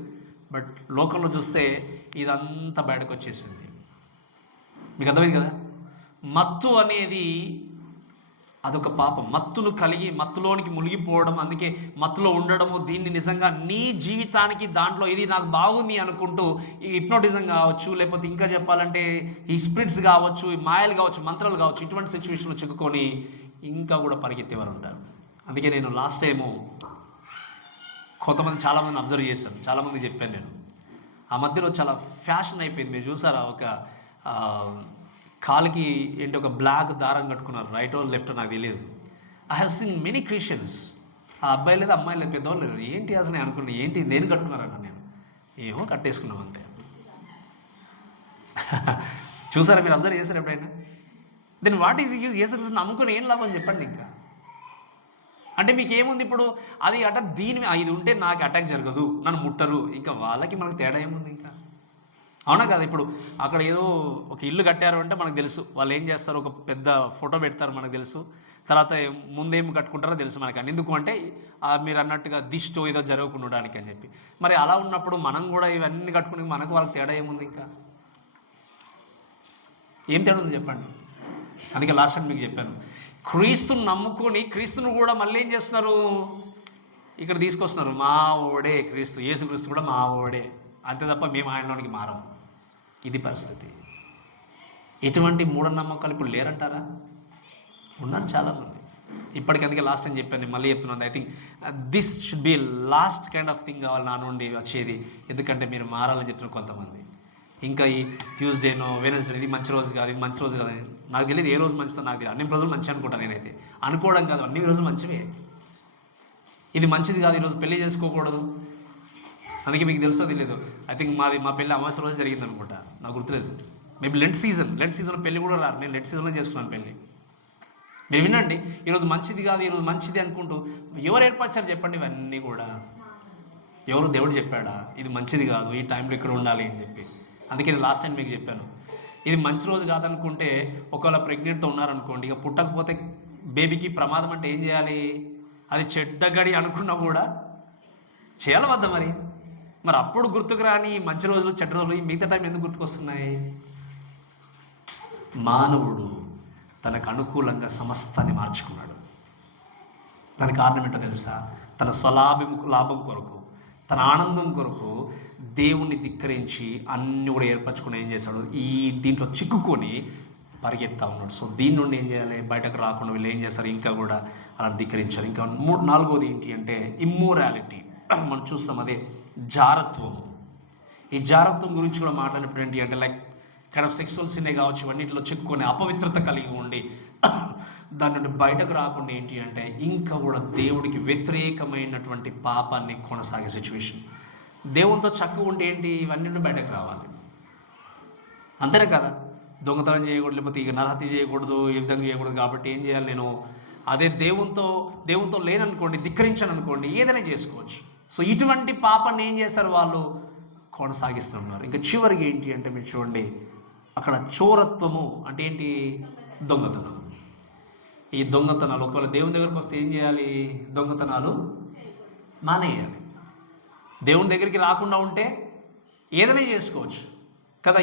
బట్ లోకంలో చూస్తే ఇదంతా బయటకు వచ్చేసింది. మీకు అర్థమైంది కదా? మత్తు అనేది అదొక పాపం. మత్తును కలిగి మత్తులోనికి మునిగిపోవడం, అందుకే మత్తులో ఉండడము, దీన్ని నిజంగా నీ జీవితానికి దాంట్లో ఇది నాకు బాగుంది అనుకుంటూ ఈ హిప్నోటిజం కావచ్చు, లేకపోతే ఇంకా చెప్పాలంటే ఈ స్పిరిట్స్ కావచ్చు, ఈ మాయలు కావచ్చు, మంత్రాలు కావచ్చు, ఇటువంటి సిచ్యువేషన్లో చిక్కుకొని ఇంకా కూడా పరిగెత్తేవారు ఉంటారు. అందుకే నేను లాస్ట్ టైము కొంతమంది చాలామందిని అబ్జర్వ్ చేశాను, చాలామంది చెప్పాను నేను. ఆ మధ్యలో చాలా ఫ్యాషన్ అయిపోయింది. మీరు చూసారా, ఒక కాలుకి ఏంటి ఒక బ్లాక్ దారం కట్టుకున్నారు, రైటో లెఫ్టో నాకు తెలియదు. I have seen many Christians, ఆ అబ్బాయి లేదు అమ్మాయి లేదు పెద్దవాళ్ళు లేదు, ఏంటి అసలు నేను అనుకున్నాను, ఏంటి దేని కట్టుకున్నారన్న నేను, ఏమో కట్టేసుకున్నాం అంతే. చూసారా, మీరు అబ్జర్వ్ చేశారు ఎప్పుడైనా? Then what is use? యేసుక్రీస్తు నమ్ముకుని ఏం లాభం చెప్పండి. ఇంకా అంటే మీకు ఏముంది ఇప్పుడు? అది అటాక్ దీని ఇది ఉంటే నాకు అటాక్ జరగదు, నన్ను ముట్టరు, ఇంకా వాళ్ళకి మనకు తేడా ఏముంది ఇంకా? అవునా కదా? ఇప్పుడు అక్కడ ఏదో ఒక ఇల్లు కట్టారు అంటే మనకు తెలుసు వాళ్ళు ఏం చేస్తారు, ఒక పెద్ద ఫోటో పెడతారు మనకు తెలుసు, తర్వాత ముందేం కట్టుకుంటారో తెలుసు మనకి. అని ఎందుకు అంటే మీరు అన్నట్టుగా దిష్టో ఏదో జరగకుండా ఉండడానికి అని చెప్పి. మరి అలా ఉన్నప్పుడు మనం కూడా ఇవన్నీ కట్టుకుని మనకు వాళ్ళకి తేడా ఏముంది? ఇంకా ఏం తేడా ఉంది చెప్పండి? అందుకే లాస్ట్ టైం మీకు చెప్పాను, క్రీస్తుని నమ్ముకొని క్రీస్తును కూడా మళ్ళీ ఏం చేస్తున్నారు, ఇక్కడ తీసుకొస్తున్నారు. మా ఓడే క్రీస్తు, యేసుక్రీస్తు కూడా మా ఓడే, అంతే తప్ప మేము ఆయనలోనికి మారం. ఇది పరిస్థితి. ఎటువంటి మూఢనమ్మకాలు ఇప్పుడు లేరంటారా? ఉన్నారు చాలామంది ఇప్పటికి. అందుకే లాస్ట్ టైం చెప్పాను, మళ్ళీ చెప్తున్నాను. I think this should be last kind of thing కావాలి నా నుండి వచ్చేది. ఎందుకంటే మీరు మారాలని చెప్తున్నారు కొంతమంది. ఇంకా ఈ ట్యూస్డేనో వెనస్డే ఇది మంచి రోజు కాదు, ఇది మంచి రోజు కాదు, నాకు తెలియదు ఏ రోజు మంచిదో నాకు తెలియదు. అన్ని రోజులు మంచి అనుకుంటాను నేనైతే. అనుకోవడం కాదు, అన్ని రోజులు మంచివే. ఇది మంచిది కాదు, ఈరోజు పెళ్లి చేసుకోకూడదు. అందుకే మీకు తెలుసో తెలియదు, ఐ థింక్ మా పెళ్ళి అమావాస్య రోజు జరిగింది అనుకుంటా, నాకు గుర్తులేదు. మేబీ లెంట్ సీజన్లో పెళ్ళి కూడా రారు, నేను లెంట్ సీజన్లో చేసుకున్నాను పెళ్ళి. మీరు వినండి, ఈరోజు మంచిది కాదు, ఈరోజు మంచిది అనుకుంటూ ఎవరు ఏర్పరిచారు చెప్పండి? ఇవన్నీ కూడా ఎవరు? దేవుడు చెప్పాడా ఇది మంచిది కాదు, ఈ టైంలో ఇక్కడ ఉండాలి అని చెప్పి? అందుకే నేను లాస్ట్ టైం మీకు చెప్పాను, ఇది మంచి రోజు కాదనుకుంటే, ఒకవేళ ప్రెగ్నెంట్తో ఉన్నారనుకోండి, ఇక పుట్టకపోతే బేబీకి ప్రమాదం అంటే ఏం చేయాలి? అది చెడ్డగడి అనుకున్నా కూడా చేయాలి వద్ద మరి అప్పుడు గుర్తుకు రాని మంచి రోజులు చెడ్డ రోజులు మిగతా టైం ఎందుకు గుర్తుకొస్తున్నాయి? మానవుడు తనకు అనుకూలంగా సమస్తాన్ని మార్చుకున్నాడు. దానికి కారణం ఏంటో తెలుసా? తన లాభం కొరకు, తన ఆనందం కొరకు దేవుణ్ణి ధిక్కరించి అన్ని కూడా ఏర్పరచుకుని ఏం చేశాడు? దీంట్లో చిక్కుకొని పరిగెత్తా ఉన్నాడు. సో దీని నుండి ఏం చేయాలి? బయటకు రాకుండా వీళ్ళు ఏం చేస్తారు? ఇంకా కూడా అలా ధిక్కరించారు. ఇంకా నాలుగోది ఏంటి అంటే ఇమ్మోరాలిటీ. మనం చూస్తాం, అదే జారత్వం. ఈ జారత్వం గురించి కూడా మాట్లాడినప్పుడు ఏంటి అంటే, లైక్ కైండ్ ఆఫ్ సెక్సువల్ సిన్నే కావచ్చు, ఇవన్నింటిలో చిక్కుకొని అపవిత్రత కలిగి ఉండి దాని నుండి బయటకు రాకుండా ఏంటి అంటే, ఇంకా కూడా దేవుడికి వ్యతిరేకమైనటువంటి పాపాన్ని కొనసాగే సిచ్యువేషన్. దేవునితో చక్కగా ఉంటే ఏంటి? ఇవన్నీ బయటకు రావాలి, అంతేనే కదా? దొంగతనం చేయకూడదు, లేకపోతే ఇక నరహత్య చేయకూడదు, ఈ విధంగా చేయకూడదు. కాబట్టి ఏం చేయాలి నేను? అదే దేవునితో లేననుకోండి, ధిక్కరించాను అనుకోండి, ఏదైనా చేసుకోవచ్చు. సో ఇటువంటి పాపాన్ని ఏం చేశారు? వాళ్ళు కొనసాగిస్తున్నారు. ఇంకా చివరికి ఏంటి అంటే, మీరు చూడండి, అక్కడ చోరత్వము అంటే ఏంటి? దొంగతనం. ఈ దొంగతనాలు ఒకవేళ దేవుని దగ్గరికి వస్తే ఏం చేయాలి? దొంగతనాలు మానేయాలి. దేవుని దగ్గరికి రాకుండా ఉంటే ఏదైనా చేసుకోవచ్చు కదా.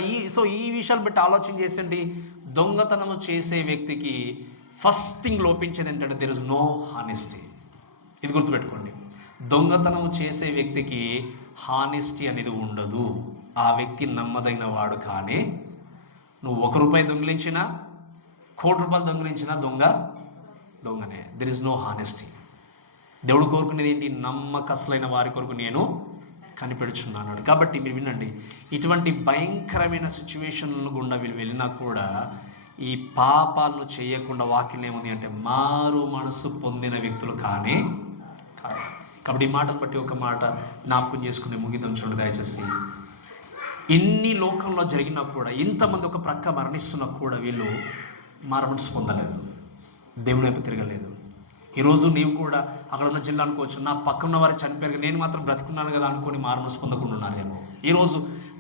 ఈ విషయాలు బట్టి ఆలోచన చేసేంటి, దొంగతనం చేసే వ్యక్తికి ఫస్ట్ థింగ్ లోపించేది ఏంటంటే, దెర్ ఇస్ నో హానెస్టీ. ఇది గుర్తుపెట్టుకోండి. దొంగతనం చేసే వ్యక్తికి హానెస్టీ అనేది ఉండదు. ఆ వ్యక్తి నమ్మదగిన వాడు. కానీ నువ్వు ₹1 దొంగిలించినా, ₹1,00,00,000 దొంగిలించినా దొంగనే. There is no honesty. దేవుడు కోరుకునేది ఏంటి? నమ్మకస్తులైన వారి కొరకు నేను కనిపెడుచున్నాను. కాబట్టి మీరు వినండి, ఇటువంటి భయంకరమైన సిచ్యువేషన్ల గుండా వీళ్ళు వెళ్ళినా కూడా ఈ పాపాలను చేయకుండా వాక్యం ఏముంది అంటే, మారు మనసు పొందిన వ్యక్తులు కానీ కాదు. కాబట్టి ఈ మాటను బట్టి ఒక మాట జ్ఞాపకం చేసుకుని ముగిద్దాం. చూడండి దయచేసి, ఇన్ని లోకంలో జరిగినా కూడా, ఇంతమంది ఒక ప్రక్క మరణిస్తున్నా కూడా వీళ్ళు మారు మనసు పొందలేదు, దేవుని వైపు తిరగలేదు. ఈరోజు నీవు కూడా అక్కడ ఉన్న జిల్లా అనుకోవచ్చు, నా పక్కన వారు చనిపోయారు, నేను మాత్రం బ్రతుకున్నాను కదా అనుకొని మారు మనసు పొందకుండా ఉన్నారేమో. ఈరోజు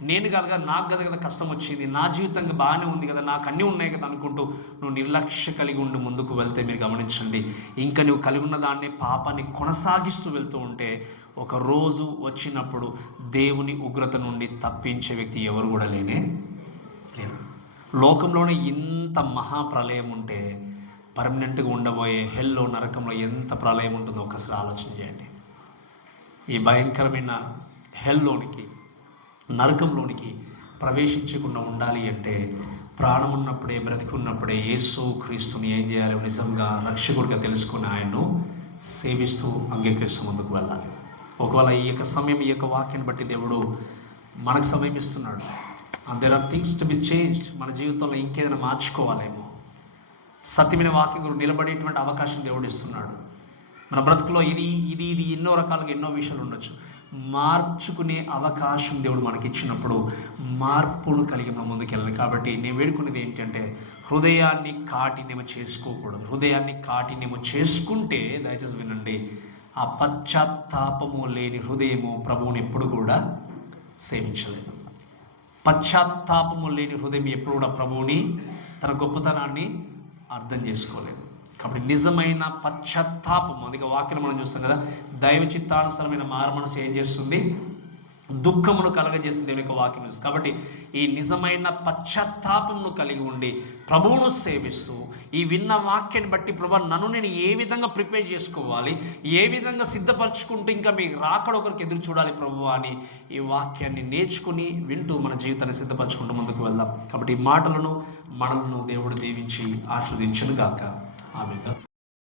నేను కదా, నాకు కదా కష్టం వచ్చింది, నా జీవితంగా బాగానే ఉంది కదా, నాకు అన్నీ ఉన్నాయి కదా అనుకుంటూ నువ్వు నిర్లక్ష్య కలిగి ఉండి ముందుకు వెళ్తే, మీరు గమనించండి, ఇంకా నువ్వు కలిగి ఉన్న దాన్ని, పాపాన్ని కొనసాగిస్తూ వెళ్తూ ఉంటే, ఒక రోజు వచ్చినప్పుడు దేవుని ఉగ్రత నుండి తప్పించే వ్యక్తి ఎవరు కూడా లేరు. లోకంలోనే ఇంత మహాప్రలయం ఉంటే పర్మనెంట్గా ఉండబోయే హెల్లో, నరకంలో ఎంత ప్రళయం ఉంటుందో ఒకసారి ఆలోచన చేయండి. ఈ భయంకరమైన హెల్లోనికి, నరకంలోనికి ప్రవేశించకుండా ఉండాలి అంటే ప్రాణం ఉన్నప్పుడే, బ్రతికున్నప్పుడే యేసు క్రీస్తుని ఏం చేయాలి? నిజంగా రక్షకుడిగా తెలుసుకుని ఆయన్ను సేవిస్తూ అంగీకరిస్తూ ముందుకు వెళ్ళాలి. ఒకవేళ ఈ యొక్క సమయం, ఈ యొక్క వాక్యాన్ని బట్టి దేవుడు మనకు సమయం ఇస్తున్నాడు. And there are things to be changed. మన జీవితంలో ఇంకేదైనా మార్చుకోవాలేమో. సత్యమైన వాక్యం గురించి నిలబడేటువంటి అవకాశం దేవుడు ఇస్తున్నాడు. మన బ్రతుకులో ఇది ఎన్నో రకాలుగా ఎన్నో విషయాలు ఉండొచ్చు. మార్చుకునే అవకాశం దేవుడు మనకి ఇచ్చినప్పుడు మార్పును కలిగి మనం ముందుకెళ్ళాలి. కాబట్టి నేను వేడుకునేది ఏంటంటే హృదయాన్ని కాఠిన్యము చేసుకోకూడదు. హృదయాన్ని కాఠిన్యము చేసుకుంటే, దయచేసి వినండి, ఆ పశ్చాత్తాపము లేని హృదయము ప్రభువుని ఎప్పుడు కూడా సేవించలేదు. పశ్చాత్తాపము లేని హృదయం ఎప్పుడు కూడా ప్రభువుని, తన గొప్పతనాన్ని అర్థం చేసుకోలేదు. కాబట్టి నిజమైన పశ్చాత్తాపం, అందుకే వాక్యం మనం చూస్తాం కదా, దైవ చిత్తానుసరమైన మారుమనసు ఏం చేస్తుంది? దుఃఖమును కలగజేస్తుంది దేవుని యొక్క వాక్యం. కాబట్టి ఈ నిజమైన పశ్చాత్తాపమును కలిగి ఉండి ప్రభువును సేవిస్తూ, ఈ విన్న వాక్యాన్ని బట్టి ప్రభు నన్ను నేను ఏ విధంగా ప్రిపేర్ చేసుకోవాలి, ఏ విధంగా సిద్ధపరచుకుంటూ ఇంకా మీకు రాకడ ఒకరికి ఎదురు చూడాలి ప్రభు అని ఈ వాక్యాన్ని నేర్చుకుని వింటూ మన జీవితాన్ని సిద్ధపరచుకుంటూ ముందుకు వెళ్దాం. కాబట్టి ఈ మాటలను మనల్ని దేవుడు దీవించి ఆశీర్వదించును గాక. ఆమేన్.